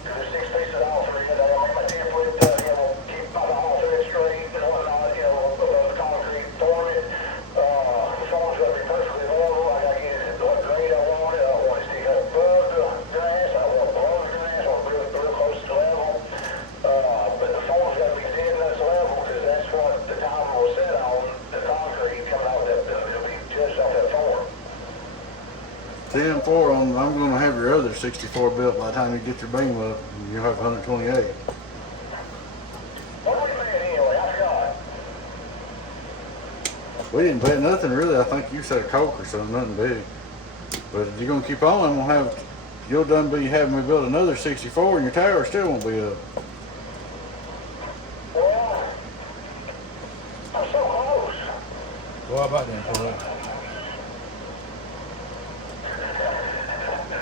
There's 6 pieces of all thread. I gotta make my template. You know, keep my all thread straight and whatnot. You know, above the concrete, form it. The form's gotta be perfectly level. I gotta get it what grade I want it. I want it to stick up above the grass. I want it below the grass. I want it real close to level. But the form's got to be dead nuts level because that's what the timer will set on. The concrete coming out of that, it'll be judged off that form. 10-4 on. I'm gonna have your other 64 built by the time you get your beam up. You'll have 128. What are we paying anyway? I forgot. We didn't pay nothing really. I think you said a Coke or something, nothing big. But if you're gonna keep on, I'm gonna have you'll done be having me build another 64, and your tower still won't be up. Well, I'm so close. Well, how about that?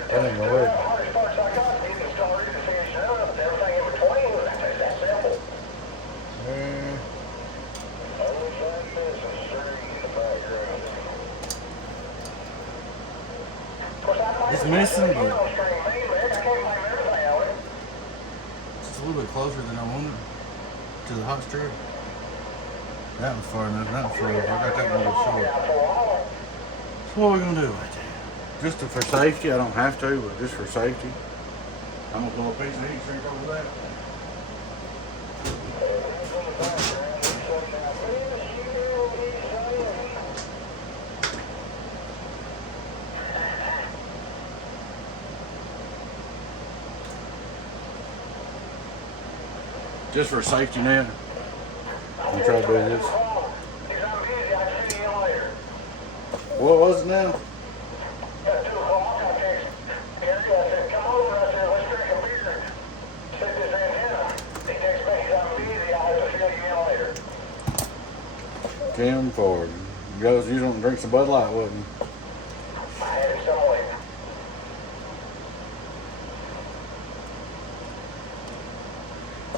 That ain't gonna work. The hardest parts I got to getting started and finishing up, everything in between, that's that simple. Always like this, a sturdy in the background. Of course, It's missing, but I can't blame everything on it. it's a little bit closer than I wanted to the hot strip. That was far enough. That was short. I got that one a little short. So what are we gonna do right there? Just for safety, I don't have to, but just for safety, I'm gonna pull a piece of heat shrink over that. just for safety net. I'm trying to do this. Because I'm busy, I can see you later. What was it now? At 2 o'clock, I text Gary. I said, come over. I said, let's drink a beer. Set this antenna. He texts me, he's I'm busy. I have to fill you in later. Tim Ford. Goes, you don't drink some Bud Light, wouldn't you? I had him somewhere.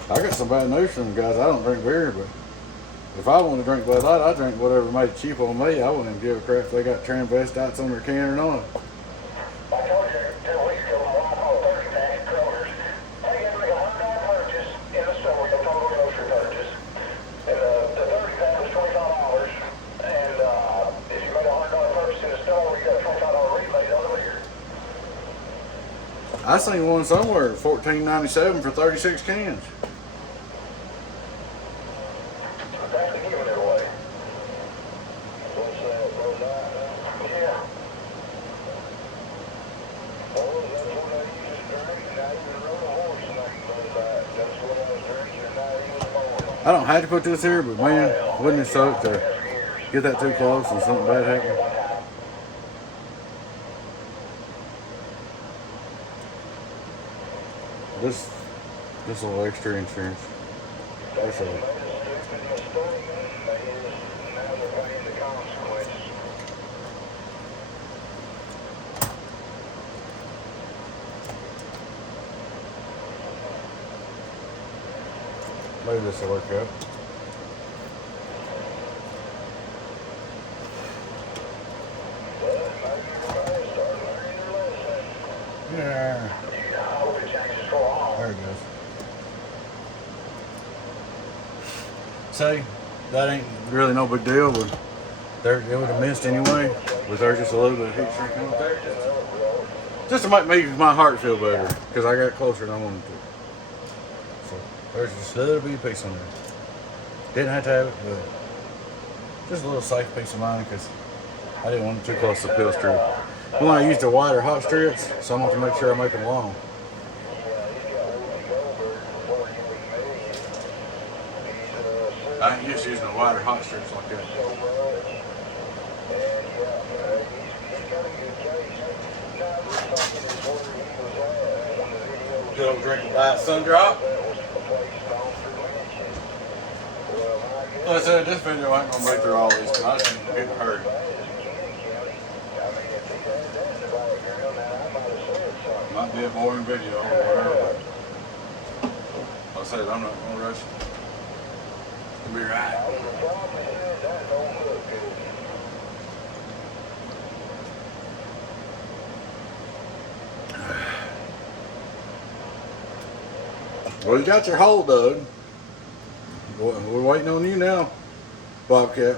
I got some bad news for them guys. I don't drink beer, but if I want to drink Bud Light, I drink whatever made it cheap on me. I wouldn't even give a crap if they got transvestites on their can or not. I told you 2 weeks ago, my wife bought 30 packs of Kroger's. Hey, you had to make a $100 purchase in the store, a total grocery purchase. And the 30 pack was $25. And if you made a $100 purchase in the store, you got a $25 rebate on the beer. I seen one somewhere, $14.97 for 36 cans. Thanks for giving it away. What's that, Bud Light? Yeah. Oh, that's what I used to drink. Now you rode a horse named Bud Light. That's what I was drinking, and now he was born. I don't have to put this here, but man, wouldn't it suck to get that too close and something bad happen? This little extra insurance. That's all. Maybe this will work out. Yeah. There it goes. See, that ain't really no big deal, but it would have missed anyway. But there's just a little bit of heat shrink on there. Just to make my heart feel better, because I got closer than I wanted to. So there's just a little bit of piece on there. Didn't have to have it, but just a little safe peace of mind, because I didn't want it too close to the pill strip. When I used the wider hot strips, so I want to make sure I make them long. I ain't used to using the wider hot strips like that. Good old drink of light sun drop. Like I said, this video ain't gonna break through all these, because I just ain't in a hurry. Might be a boring video or whatever, but like I said, I'm not gonna rush it. It'll be right. Well, you got your hole dug. We're waiting on you now, Bobcat.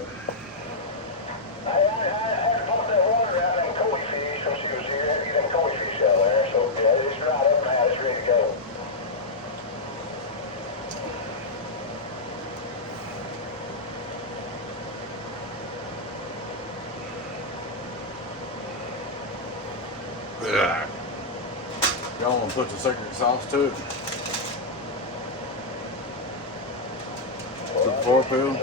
Y'all want to put the secret sauce to it? The 4-pill.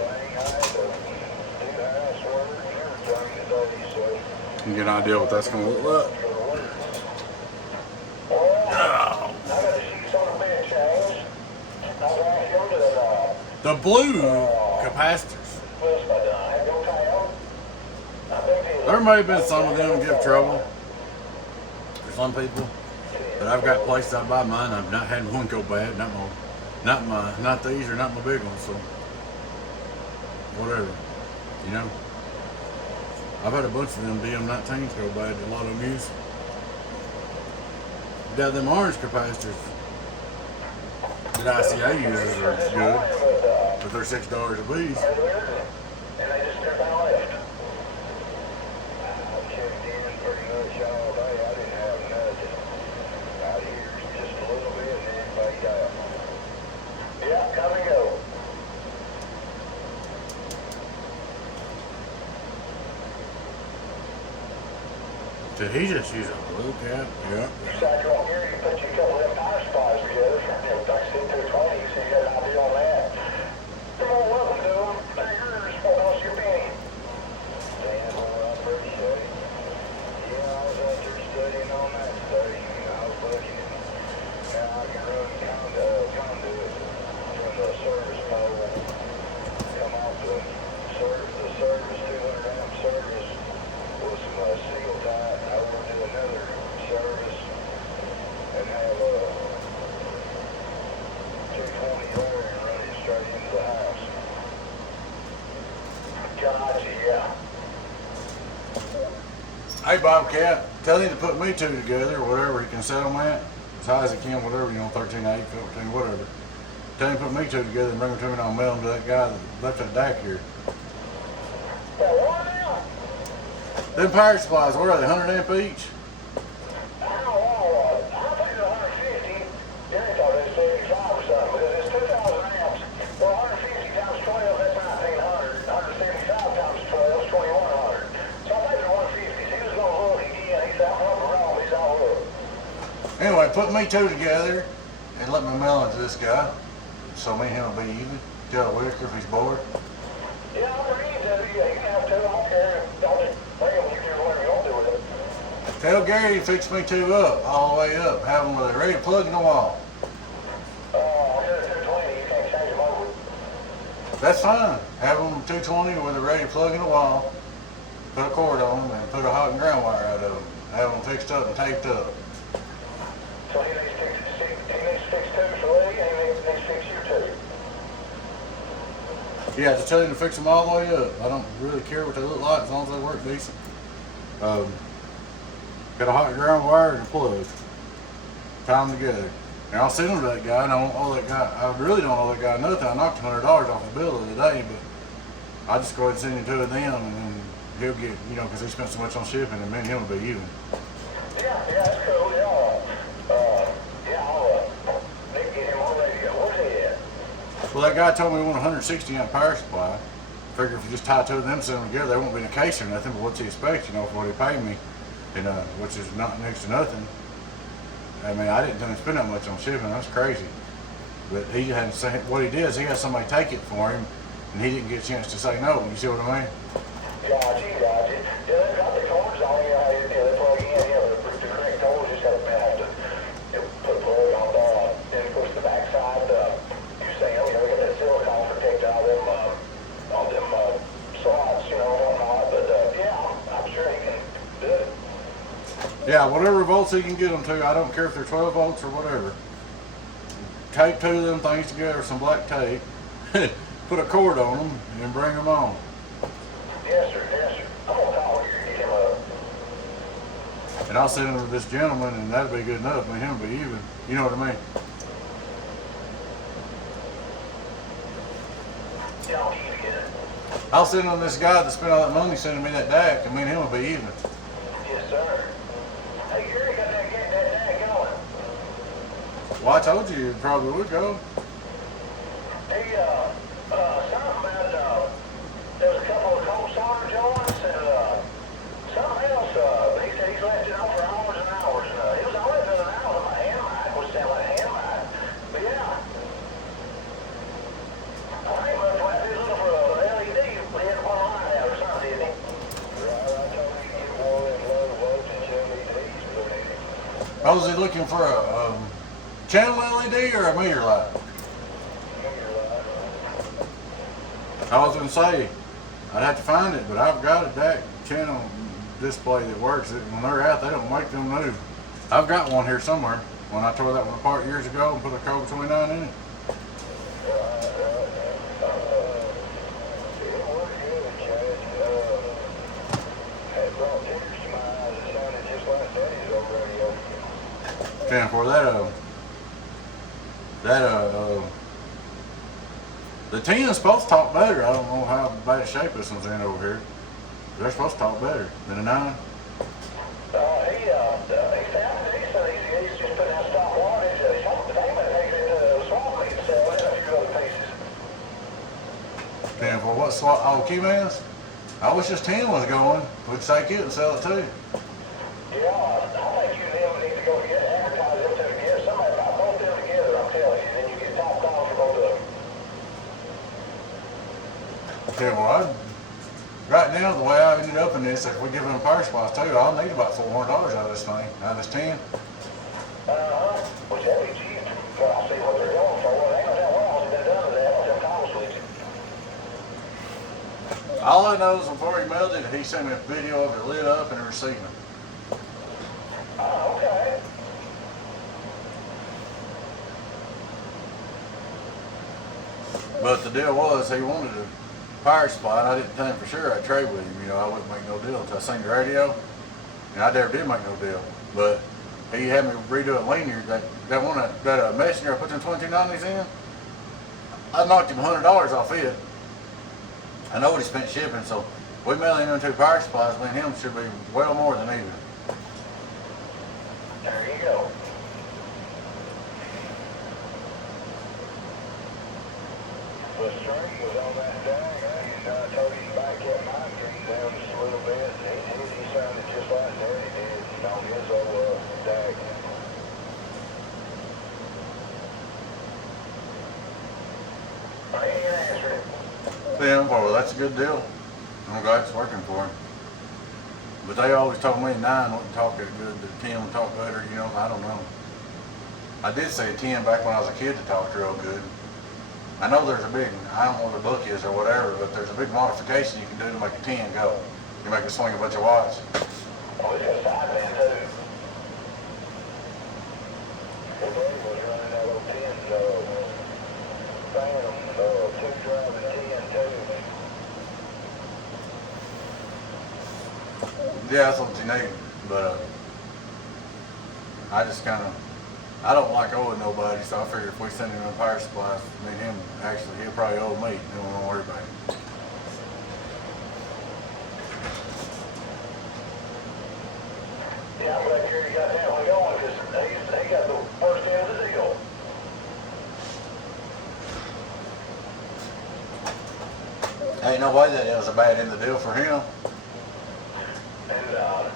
You get an idea what that's going to look like. The blue capacitors. There may have been some of them give trouble for some people, but I've got places I buy mine. I've not had one go bad. Not these or not my big ones. So whatever, you know. I've had a bunch of them DM19s go bad. A lot of them use. Yeah, them orange capacitors that ICA uses are good, but they're $6 a piece. Did he just use a blue cap? Yeah. You put you a couple of them power supplies together. Like I said, 220, so you got an idea on the service, 200 amp service with some seal tie, and I want to do another service and have a 220 there and run it straight into the house. Gotcha, yeah. Hey Bobcat, tell him to put me two together, or whatever he can settle them at, as high as he can, whatever, 13.8, 14, whatever. Tell him to put me two together and bring them to me, and I'll mail them to that guy that left that DAC here. What now? Them power supplies, what are they, 100 amp each? I don't know, I think it's 150. Gary thought it was 75 or something, because it's 2,000 amps. Well, 150 times 12, that's 1,900. 175 times 12 is 2,100. So I think it's 150. He was going to look again. He said, I'm wrong. He said, I'll look. Anyway, put me two together and let me mail them to this guy, so me and him will be even. Tell Wicker if he's bored. Yeah, I'm ready to. Yeah, you can have two. I don't care. I'll just bring them. You can do whatever you want to do with it. Tell Gary to fix me two up, all the way up. Have them with a ready plug in the wall. I'll do it 220. You can't change them over. That's fine. Have them 220 with a ready plug in the wall. Put a cord on them and put a hot and ground wire out of them. Have them fixed up and taped up. So he needs to fix two for Lee, and he needs to fix you two. Yeah, just tell him to fix them all the way up. I don't really care what they look like as long as they work decent. Got a hot and ground wire and a plug. Tie them together. And I'll send them to that guy. And I don't owe that guy. I really don't owe that guy nothing. I knocked $100 off the bill the other day, but I just go ahead and send him two of them, and then he'll get, because he spent so much on shipping, and me and him will be even. Yeah, that's cool. Yeah, I'll Nick get him on radio. Where's he at? Well, that guy told me he wanted 160 amp power supply. Figure if you just tie two of them, send them together, they won't be in a case or nothing. But what's he expect, for what he paid me, and which is not next to nothing. I mean, I didn't spend that much on shipping. That's crazy. But he had to say, what he did is he had somebody take it for him, and he didn't get a chance to say no. You see what I mean? Gotcha. Yeah, they got the cords on it. Yeah, they plug in. Yeah, the correct cords just have to put a plug on that. And of course, the backside, you say, we got that silicone protected all them slots, whatnot. But yeah, I'm sure he can do it. Yeah, whatever volts he can get them to. I don't care if they're 12 volts or whatever. Tape two of them things together with some black tape. Put a cord on them and bring them on. Yes, sir. I'm going to call you and get him up. And I'll send them to this gentleman, and that'll be good enough. Me and him will be even. You know what I mean? Yeah, I'll get it. I'll send them to this guy that spent all that money sending me that DAC, and me and him will be even. Yes, sir. Hey, you already got that going. Well, I told you it probably would go. Hey, something about, there was a couple of cold solder joints and, something else, he said he's left it on for hours and hours, and, it was only been an hour, my hand mic was sounding like a hand mic. But yeah, I think much like he was looking for a LED, but he had one line out or something, didn't he? Right, I told him to get one of them low voltage LEDs put in it. Oh, was he looking for a channel LED or a meter light? I was going to say, I'd have to find it, but I've got a DAC channel display that works. When they're out, they don't make them new. I've got one here somewhere. When I tore that one apart years ago and put a Cobra 29 in it. And for the 10 is supposed to talk better. I don't know how bad a shape this one's in over here. They're supposed to talk better than a 9. He found it. He said he's just putting out stock wattage. They may take it to the swap meet and sell it and a few other pieces. And for what swap? Oh, key mass? I wish this 10 was going. We'd take it and sell it too. Yeah, I think you and them need to go advertise them two together. Somebody about both of them together, I'm telling you. Then you get top dollar for both of them. Okay, well, right now, the way I ended up in this, if we give them power supplies too, I'll need about $400 out of this thing, out of this 10. Which that'd be cheap. Well, I'll see what they're going for. Well, they ain't gonna tell what else has been done to that. I'll tell Kyle switch it. All I know is before he melted, he sent me a video of it lit up and receiving. Oh, okay. But the deal was, he wanted a power supply, and I didn't tell him for sure I'd trade with him. You know, I wouldn't make no deal until I seen the radio, and I never did make no deal. But he had me redo a linear, that one, that messenger I put them 2290s in, I knocked him $100 off it. I know what he spent shipping, so we mail him into power supplies, me and him should be well more than even. There you go. The string was on that dag, and I told him to back that mine string down just a little bit. He sounded just like Daddy did on his old dag. I ain't gonna answer it. Well, that's a good deal. I'm glad it's working for him. But they always told me 9 wouldn't talk that good, that 10 would talk better, you know, I don't know. I did say 10 back when I was a kid that talked real good. I know there's a big, I don't know what the book is or whatever, but there's a big modification you can do to make a 10 go. You make it swing a bunch of watts. Oh, it's got a sideband too. His buddy was running that old 10, Phantom, 2-drive and 10 too. Yeah, that's what you need, but I just kind of, I don't like owing nobody, so I figured if we send him a power supply, me and him, actually, he'll probably owe me, and we won't worry about it. Yeah, I'm glad Jerry got that one going, because he got the worst end of the deal. Ain't no way that was a bad end of the deal for him. And, of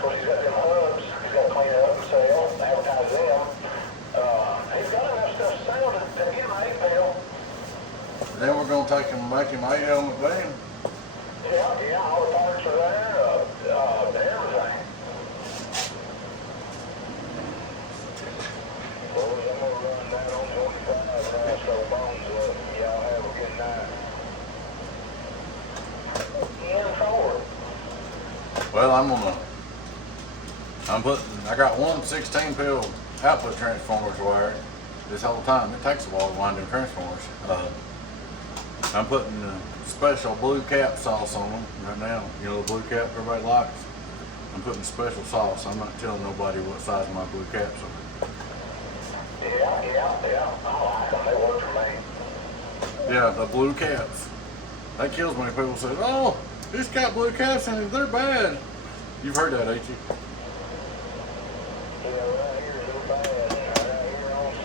course, he's got them hubs, he's got to clean it up and sell, advertise them. He's got enough stuff to sell to get him an 8-pail. Then we're going to take him and make him 8 element beam. Yeah, all the parts are there, everything. Boys, I'm going to run that on 25 and ask those bones up. Y'all have a good night. In forward. Well, I got one 16-pill output transformers wired this whole time. It takes a while to wind them transformers. I'm putting the special blue cap sauce on them right now. You know the blue cap everybody likes? I'm putting special sauce. I'm not telling nobody what size my blue caps are. Yeah. I like them. They work for me. Yeah, the blue caps. That kills me when people say, oh, this got blue caps in it, they're bad. You've heard that, ain't you? Yeah, right here is a bad. Right here on C,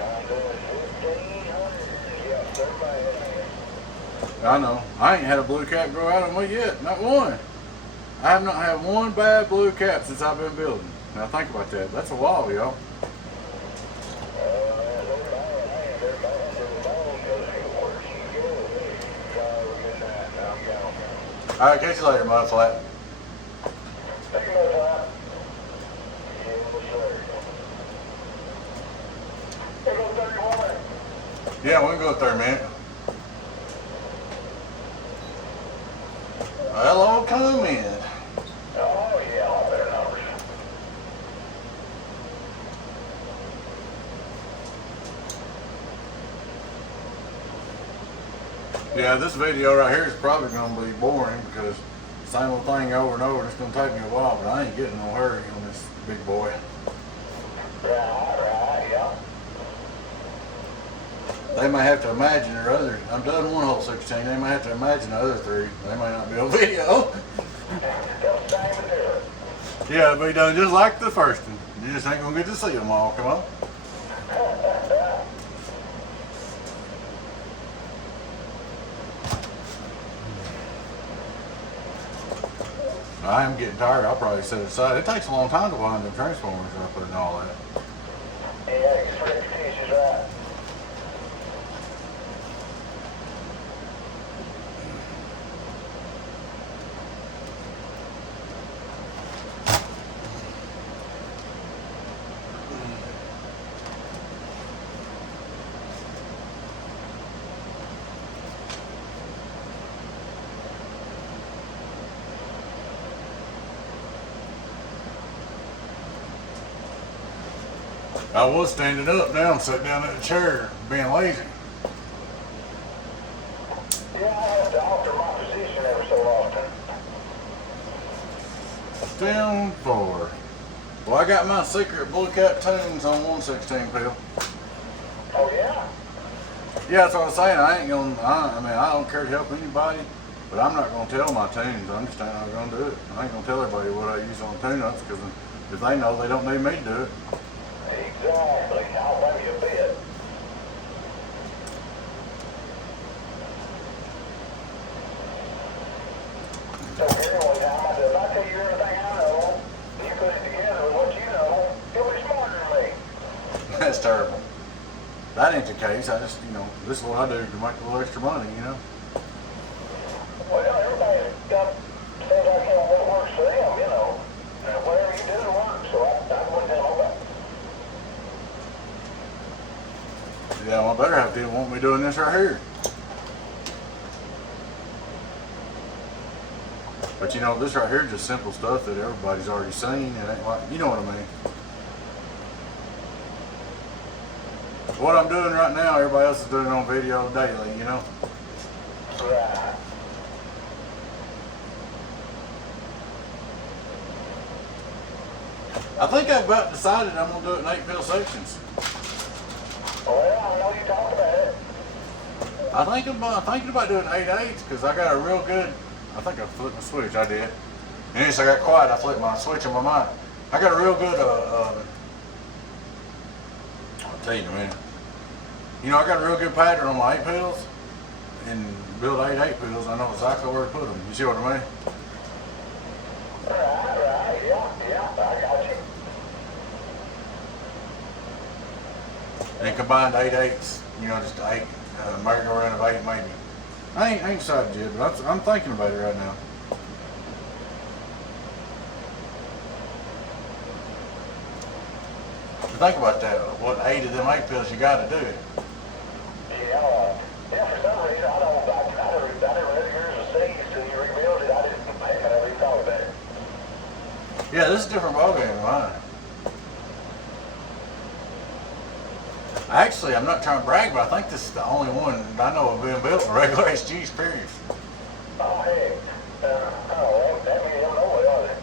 I'm doing 1,500. Yeah, they're bad. I know. I ain't had a blue cap grow out on me yet. Not one. I have not had one bad blue cap since I've been building. Now think about that. That's a while, y'all. All right, catch you later, mud flat. Yeah, we can go up there, man. Hello, come in. Oh, yeah, all better numbers. Yeah, this video right here is probably going to be boring because same old thing over and over. It's going to take me a while, but I ain't getting no hurry on this big boy. Right, yeah. They may have to imagine their other. I'm done one hole 16. They may have to imagine the other 3. They may not be on video. They'll same and different. Yeah, it'll be done just like the first one. You just ain't going to get to see them all. Come on. I am getting tired. I'll probably set it aside. It takes a long time to wind them transformers up and all that. Yeah, it's for the finishes, right? I was standing up. Now I'm sitting down in the chair, being lazy. Yeah, I have to alter my position every so often. Down 4. Well, I got my secret blue cap tunes on 116 pill. Oh yeah? Yeah, that's what I was saying. I ain't gonna. I mean, I don't care to help anybody, but I'm not gonna tell my tunes. I'm just not gonna do it. I ain't gonna tell everybody what I use on tune-ups because if they know, they don't need me to do it. Exactly. I'll blame you a bit. So Gary, one time I said, if I tell you everything I know, and you put it together with what you know, you'll be smarter than me. That's terrible. That ain't the case. I just, this is what I do to make a little extra money, Well, everybody's got seems like what works for them, And whatever you do works, so I wouldn't tell nobody. Yeah, well, I better have to want me doing this right here. But this right here is just simple stuff that everybody's already seen. It ain't like, you know what I mean. What I'm doing right now, everybody else is doing it on video daily, Right. I think I've about decided I'm gonna do it in 8-pill sections. Well, I know you talked about it. I'm thinking about doing 8/8s because I got a real good. I think I flipped my switch. I did. And as I got quiet, I flipped my switch on my mic. I got a real good. I'll tell you in a minute. I got a real good pattern on my 8-pills, and build 8/8-pills. I know exactly where to put them. You see what I mean? Right, yeah, I got you. And combined 8/8s, just 8, merry-go-round of 8 maybe. I ain't decided yet, but I'm thinking about it right now. Think about that. What 8 of them 8-pills you got to do it. Yeah, for some reason, I never really heard of C's till you rebuild it. I never even thought about it. Yeah, this is a different ballgame than mine. Actually, I'm not trying to brag, but I think this is the only one I know of being built in regular SGs, period. Oh, heck. That means you don't know what, are they?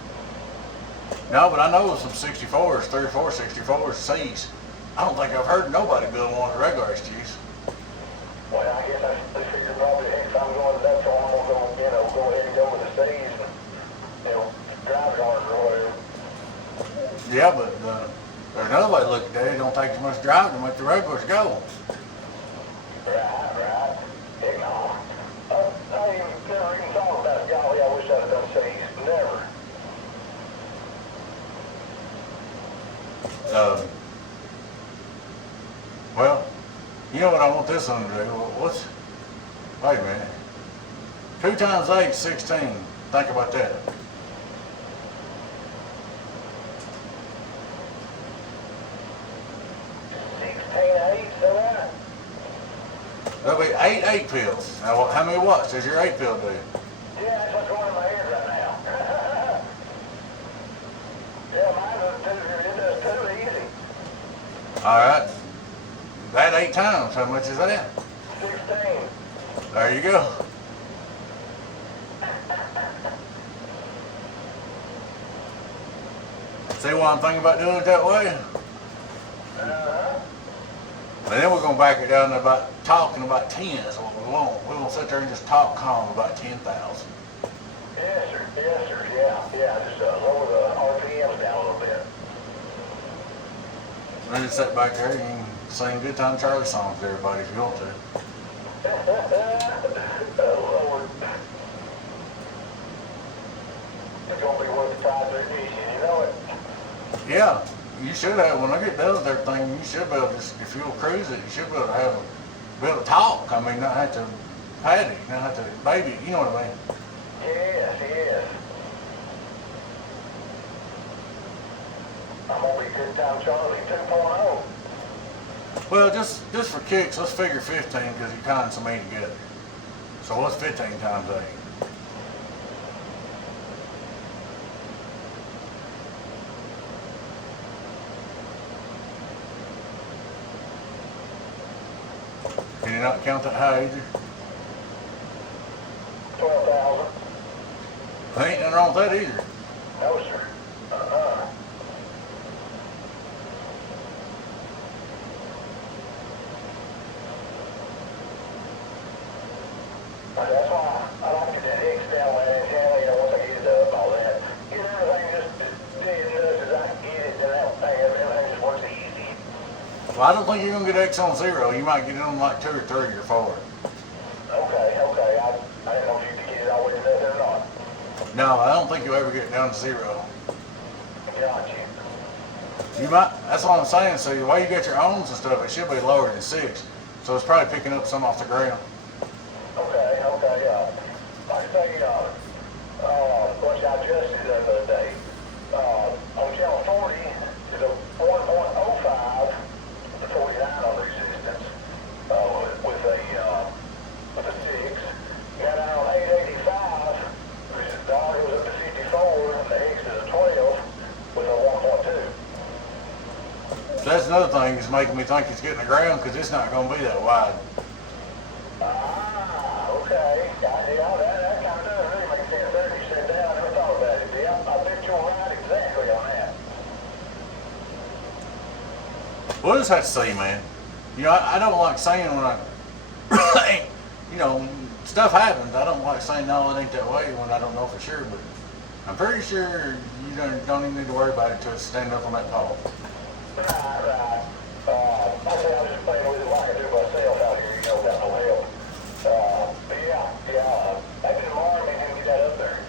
No, but I know some 64s, 34 64s, C's. I don't think I've heard nobody build one of the regular SGs. Well, I guess I figured probably, heck, if I'm going to that farm, I'm going to go ahead and go with the C's and, drive harder or whatever. Yeah, but there's another way to look at it. It don't take as much driving to make the regulars go. Right. Heck, no. I ain't never even thought about it. Golly, I wish I'd have done C's. Never. Well, you know what I want this one to do? Wait a minute. 2 times 8 is 16. Think about that. 16/8, so that? That'll be 8 8-pills. Now, how many watts does your 8-pill do? Yeah, that's what's going in my head right now. Yeah, mine does too easy. Alright. That 8 times, how much is that? 16. There you go. See why I'm thinking about doing it that way? Uh-huh. And then we're going to back it down to talking about 10 is what we want. We're going to sit there and just talk calm about 10,000. Yes, sir. Yeah, just lower the RPMs down a little bit. And just sit back there and sing Good Time Charlie songs to everybody if you want to. Oh, Lord. It's going to be worth the time they're teaching, you know it. Yeah, you should have. When I get done with everything, you should be able to, if you'll cruise it, you should be able to be able to talk. I mean, not have to pat it, not have to baby it, you know what I mean? Yes. I'm going to be Good Time Charlie 2.0. Well, just for kicks, let's figure 15 because you kind of me together. So what's 15 times 8? not count that high either? 12,000. Ain't nothing wrong with that either. No, sir. That's why I like to get Hicks down with that antenna, you know, once I get it up, all that. Get everything just as dead as I can get it, and everything just works easy. Well, I don't think you're gonna get X on 0. You might get it on like 2 or 3 or 4. Okay. I didn't know if you could get it all the way to that or not. No, I don't think you'll ever get down to 0. Got you. You might. That's what I'm saying. So the way you got your ohms and stuff, it should be lower than 6. So it's probably picking up some off the ground. Okay. Like I say, once I adjusted the other day, on channel 40, is a 1.05 to 49 on the resistance, with a 6. Got out on 885, which is the audio was up to 54, and the X is a 12 with a 1.2. That's another thing that's making me think it's getting the ground because it's not going to be that wide. Okay. Yeah, that kind of does really make sense there. You said that, I never thought about it. Yeah, I bet you're right exactly on that. We'll just have to see, man. You know, I don't like saying when I, you know, stuff happens. I don't like saying, no, it ain't that way when I don't know for sure. But I'm pretty sure you don't even need to worry about it until it's standing up on that pole. Right. I say I was just playing with it like I do myself out here, you know, without no help. But yeah, maybe tomorrow we can get that up there.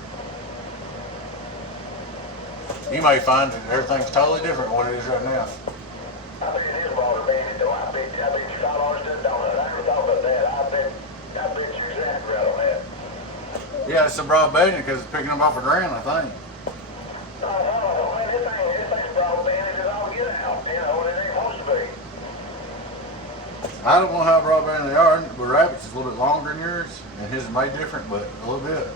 You may find that everything's totally different than what it is right now. I bet it is water banded though. I bet you $5 to the donut. I never thought about that. I bet you're exactly right on that. Yeah, it's a broad banded because it's picking up off the ground, I think. Oh, man, this thing's broad banded as all get out, you know, and it ain't supposed to be. I don't know how broadband they are, but Rabbit's is a little bit longer than yours, and his is made different, but a little bit.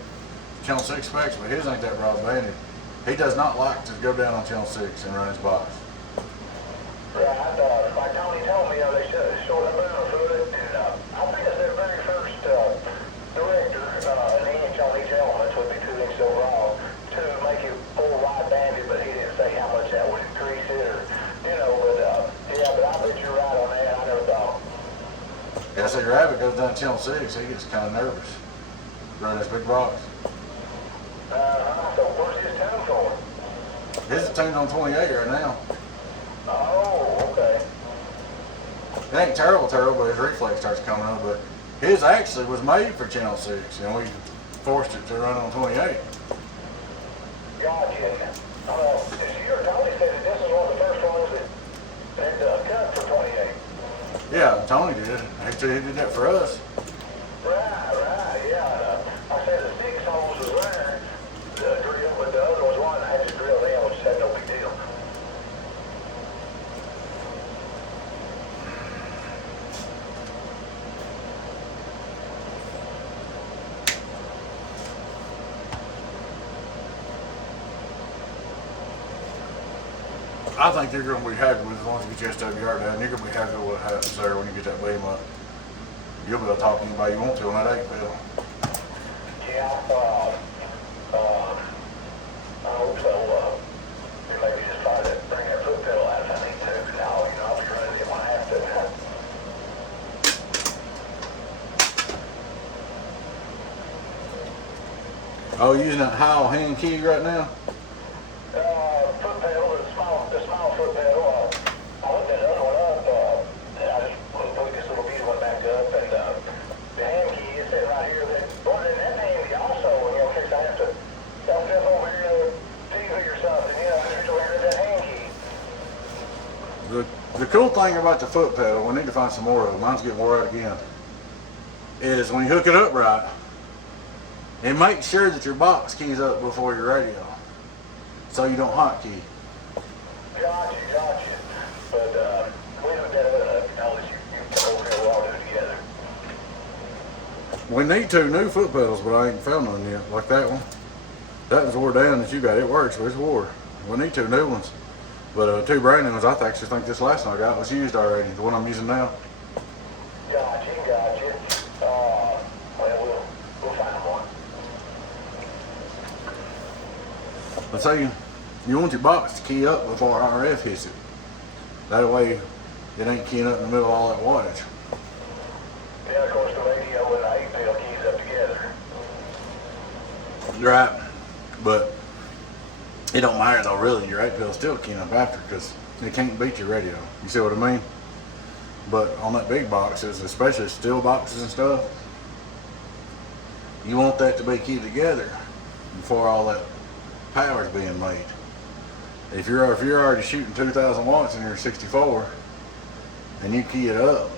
Channel 6 specs, but his ain't that broadbanded. He does not like to go down on channel 6 and run his box. Right, like Tony told me, they showed up on the foot, and I think it's their very first director, an inch on each element, would be 2 inches overall, to make it full wide banded, but he didn't say how much that would increase it, or, you know, but I bet you're right on that. I never thought. Yeah, so your Rabbit goes down channel 6, he gets kind of nervous. Run his big box. So where's his tune for? His is tuned on 28 right now. Oh, okay. It ain't terrible, but his reflex starts coming up. But his actually was made for channel 6, and we forced it to run on 28. Gotcha. This year, Tony said that this is one of the first ones that cut for 28. Yeah, Tony did. Actually, he did that for us. Right, yeah. I said the 6 holes was there, the drill, but the other was one I had to drill in, which had no big deal. I think you're going to be happy with it as long as you get your SWR down. You're going to be happy with what happens there when you get that beam up. You'll be able to talk to anybody you want to on that 8 pedal. Yeah, I hope so. Maybe just try to bring that foot pedal out if I need to. Now, you know, I'll be running it when I have to. Oh, you're using that Heil hand key right now? Foot pedal, the small foot pedal. I looked that other one up. I just put this little bitty one back up, and the hand key is sitting right here. That hand key also, you know, in case I have to step over here to TV or something, you know, just over here that hand key. The cool thing about the foot pedal, we need to find some more of them. Mine's getting wore out again. Is when you hook it up right, and make sure that your box key's up before your radio, so you don't hotkey. Gotcha. But we hooked that up, you know, that you come over here, we'll all do it together. We need 2 new foot pedals, but I ain't found none yet, like that one. That was wore down that you got. It works, but it's wore. We need 2 new ones. But 2 brand new ones. I actually think this last one I got was used already, the one I'm using now. Gotcha. Let's say you want your box to key up before RF hits it. That way it ain't keying up in the middle of all that wattage. Yeah, of course the radio and the 8-pin keys up together. Right. But it don't matter though, really. Your 8-pin still keying up after because it can't beat your radio. You see what I mean? But on that big boxes, especially steel boxes and stuff, you want that to be keyed together before all that power is being made. If you're already shooting 2,000 watts in your 64 and you key it up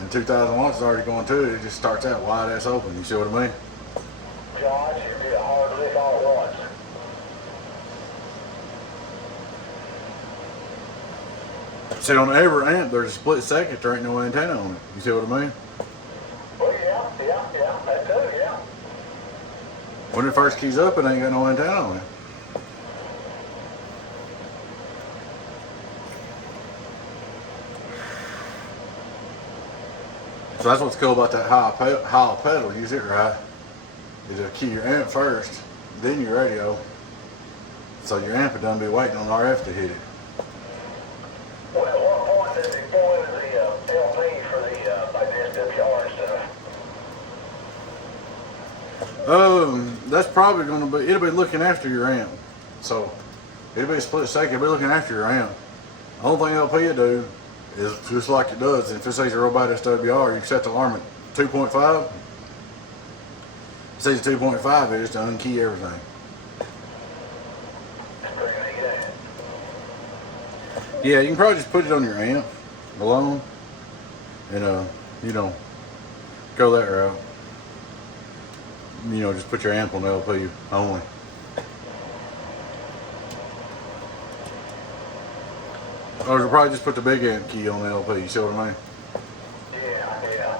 and 2,000 watts is already going to it, it just starts out wide ass open. You see what I mean? John, should be a hard lick all at once. See, on every amp there's a split second, there ain't no antenna on it. You see what I mean? Well, yeah, that too, yeah. When it first keys up, it ain't got no antenna on it. So that's what's cool about that hollow pedal. Use it right. Is to key your amp first, then your radio. So your amp would done be waiting on RF to hit it. Well, at what point does it go into the LP for the like the SWR and stuff? That's probably going to be. It'll be looking after your amp. So it'll be a split second. It'll be looking after your amp. The only thing LP will do is just like it does. If it says a robot SWR, you set the alarm at 2.5. It says 2.5 is to unkey everything. Yeah, you can probably just put it on your amp alone and you know, go that route. You know, just put your amp on LP only. Or you'll probably just put the big amp key on the LP, you see what I mean? Yeah.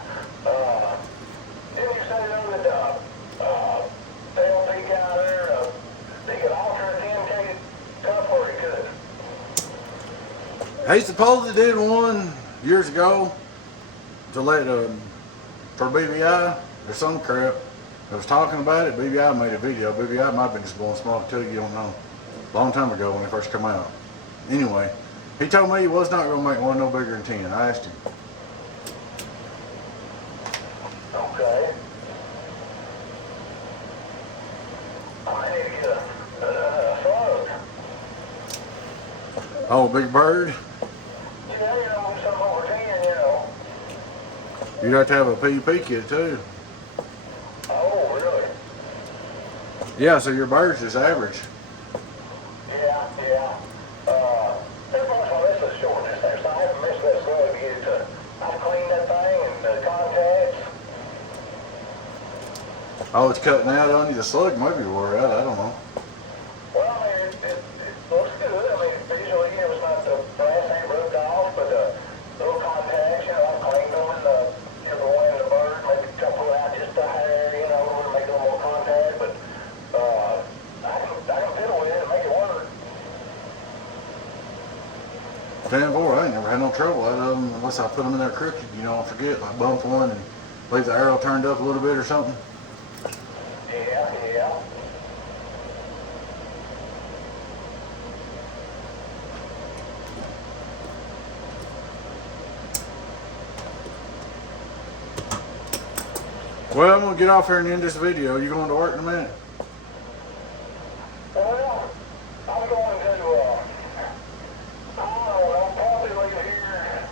Didn't you say though that the LP guy there, he could alter a 10K cup or he could? He supposedly did one years ago to let for BBI or some crap. I was talking about it. BBI made a video. BBI might have been just blowing smoke too. You don't know. Long time ago when it first came out. Anyway, he told me he was not going to make one no bigger than 10. I asked him. Okay. I need to get a slug. Oh, big bird. Yeah, you know, something over 10, you know. You'd have to have a PUP kit too. Oh, really? Yeah, so your bird's just average. Yeah. Every once in a while this is short this thing, so I haven't missed that slug to get it to. I've cleaned that thing and the contacts. Oh, it's cutting out on you. The slug might be wore out. I don't know. Well, I mean, it looks good. I mean, visually, you know, it's not the brass ain't rubbed off, but the little contacts, you know, I've cleaned them and the one in the bird, maybe pull out just a hair, you know, to make a little more contact, but I can fiddle with it and make it work. 10-4, I ain't never had no trouble out of them unless I put them in there crooked. You know, I forget, like bump one and leave the arrow turned up a little bit or something. Yeah. Well, I'm going to get off here and end this video. You going to work in a minute? Well, I'm going to, I don't know, I'll probably leave here,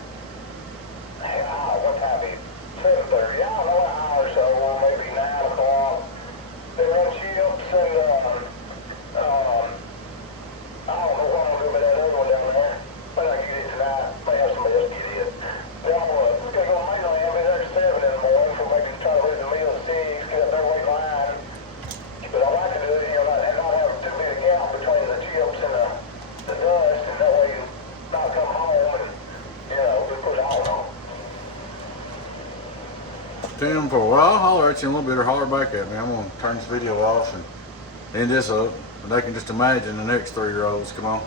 what time is it? 7:30, I don't know, an hour or so, or maybe 9 o'clock. They run ships and, I don't know what I'm going to do with that other one down there. But I get it tonight, may have somebody else get it. Then I'm going to go to Mainland, be there at 7 in the morning, for maybe try to leave the meal at 6, get up there, wait line. But I like to do it, you know, and not have too big a gap between the chips and the dust, and that way you not come home and, you know, of course, I don't know. 10-4. Well, I'll holler at you in a little bit or holler back at me. I'm going to turn this video off and end this up. And they can just imagine the next 3-year-olds. Come on.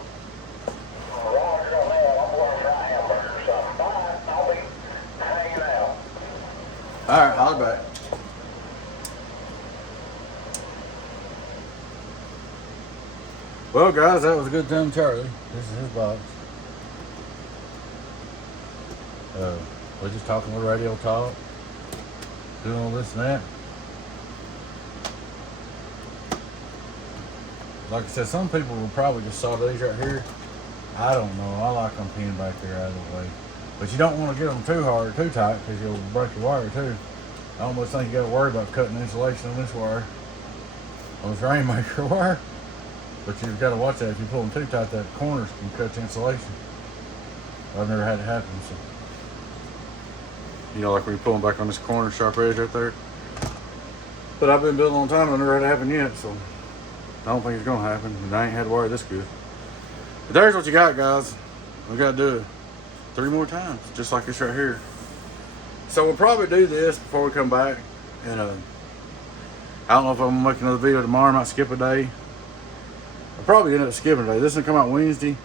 Roger on that, I'm going to try a hamburger or something. Bye, I'll be hanging out. All right, holler back. Well, guys, that was a good time, Charlie. This is his box. We're just talking with radio talk, doing all this and that. Like I said, some people will probably just saw these right here. I don't know. I like them pinned back there out of the way. But you don't want to get them too hard or too tight because you'll break your wire too. I almost think you got to worry about cutting the insulation on this wire, on this rainmaker wire. But you've got to watch that. If you pull them too tight, that corners can cut the insulation. I've never had it happen. So, you know, like when you pull them back on this corner, sharp edge right there. But I've been building a long time. I've never had it happen yet. So I don't think it's going to happen. And I ain't had to wire this good. But there's what you got, guys. We got to do it 3 more times, just like this right here. So we'll probably do this before we come back. And I don't know if I'm going to make another video tomorrow. I might skip a day. I'll probably end up skipping a day. This will come out Wednesday.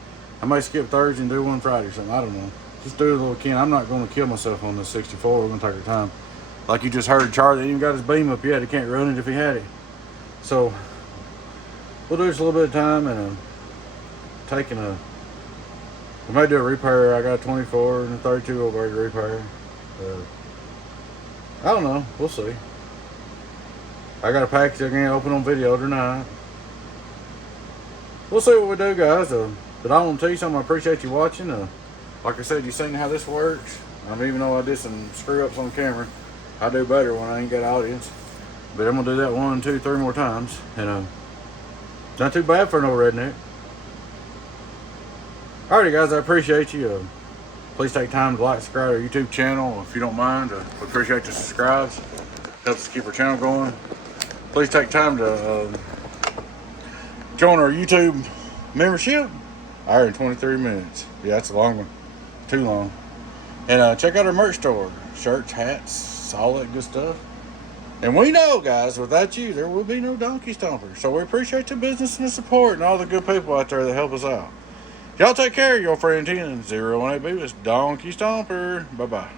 I may skip Thursday and do one Friday or something. I don't know. Just do a little can. I'm not going to kill myself on this 64. We're going to take our time. Like you just heard, Charlie even got his beam up yet. He can't run it if he had it. So we'll do this a little bit of time and we might do a repair. I got a 24 and a 32 over to repair. I don't know. We'll see. I got a package I can open on video tonight. We'll see what we do, guys. But I want to tell you something. I appreciate you watching. Like I said, you seen how this works. Even though I did some screw-ups on camera, I do better when I ain't got audience. But I'm going to do that 1, 2, 3 more times. And not too bad for no redneck. Alrighty, guys, I appreciate you. Please take time to like, subscribe to our YouTube channel if you don't mind. We appreciate the subscribes. Helps us keep our channel going. Please take time to join our YouTube membership. Hour and 23 minutes. Yeah, that's a long one. Too long. And check out our merch store. Shirts, hats, all that good stuff. And we know, guys, without you, there will be no Donkey Stomper. So we appreciate the business and the support and all the good people out there that help us out. Y'all take care. Your friend 10-018B with Donkey Stomper. Bye-bye.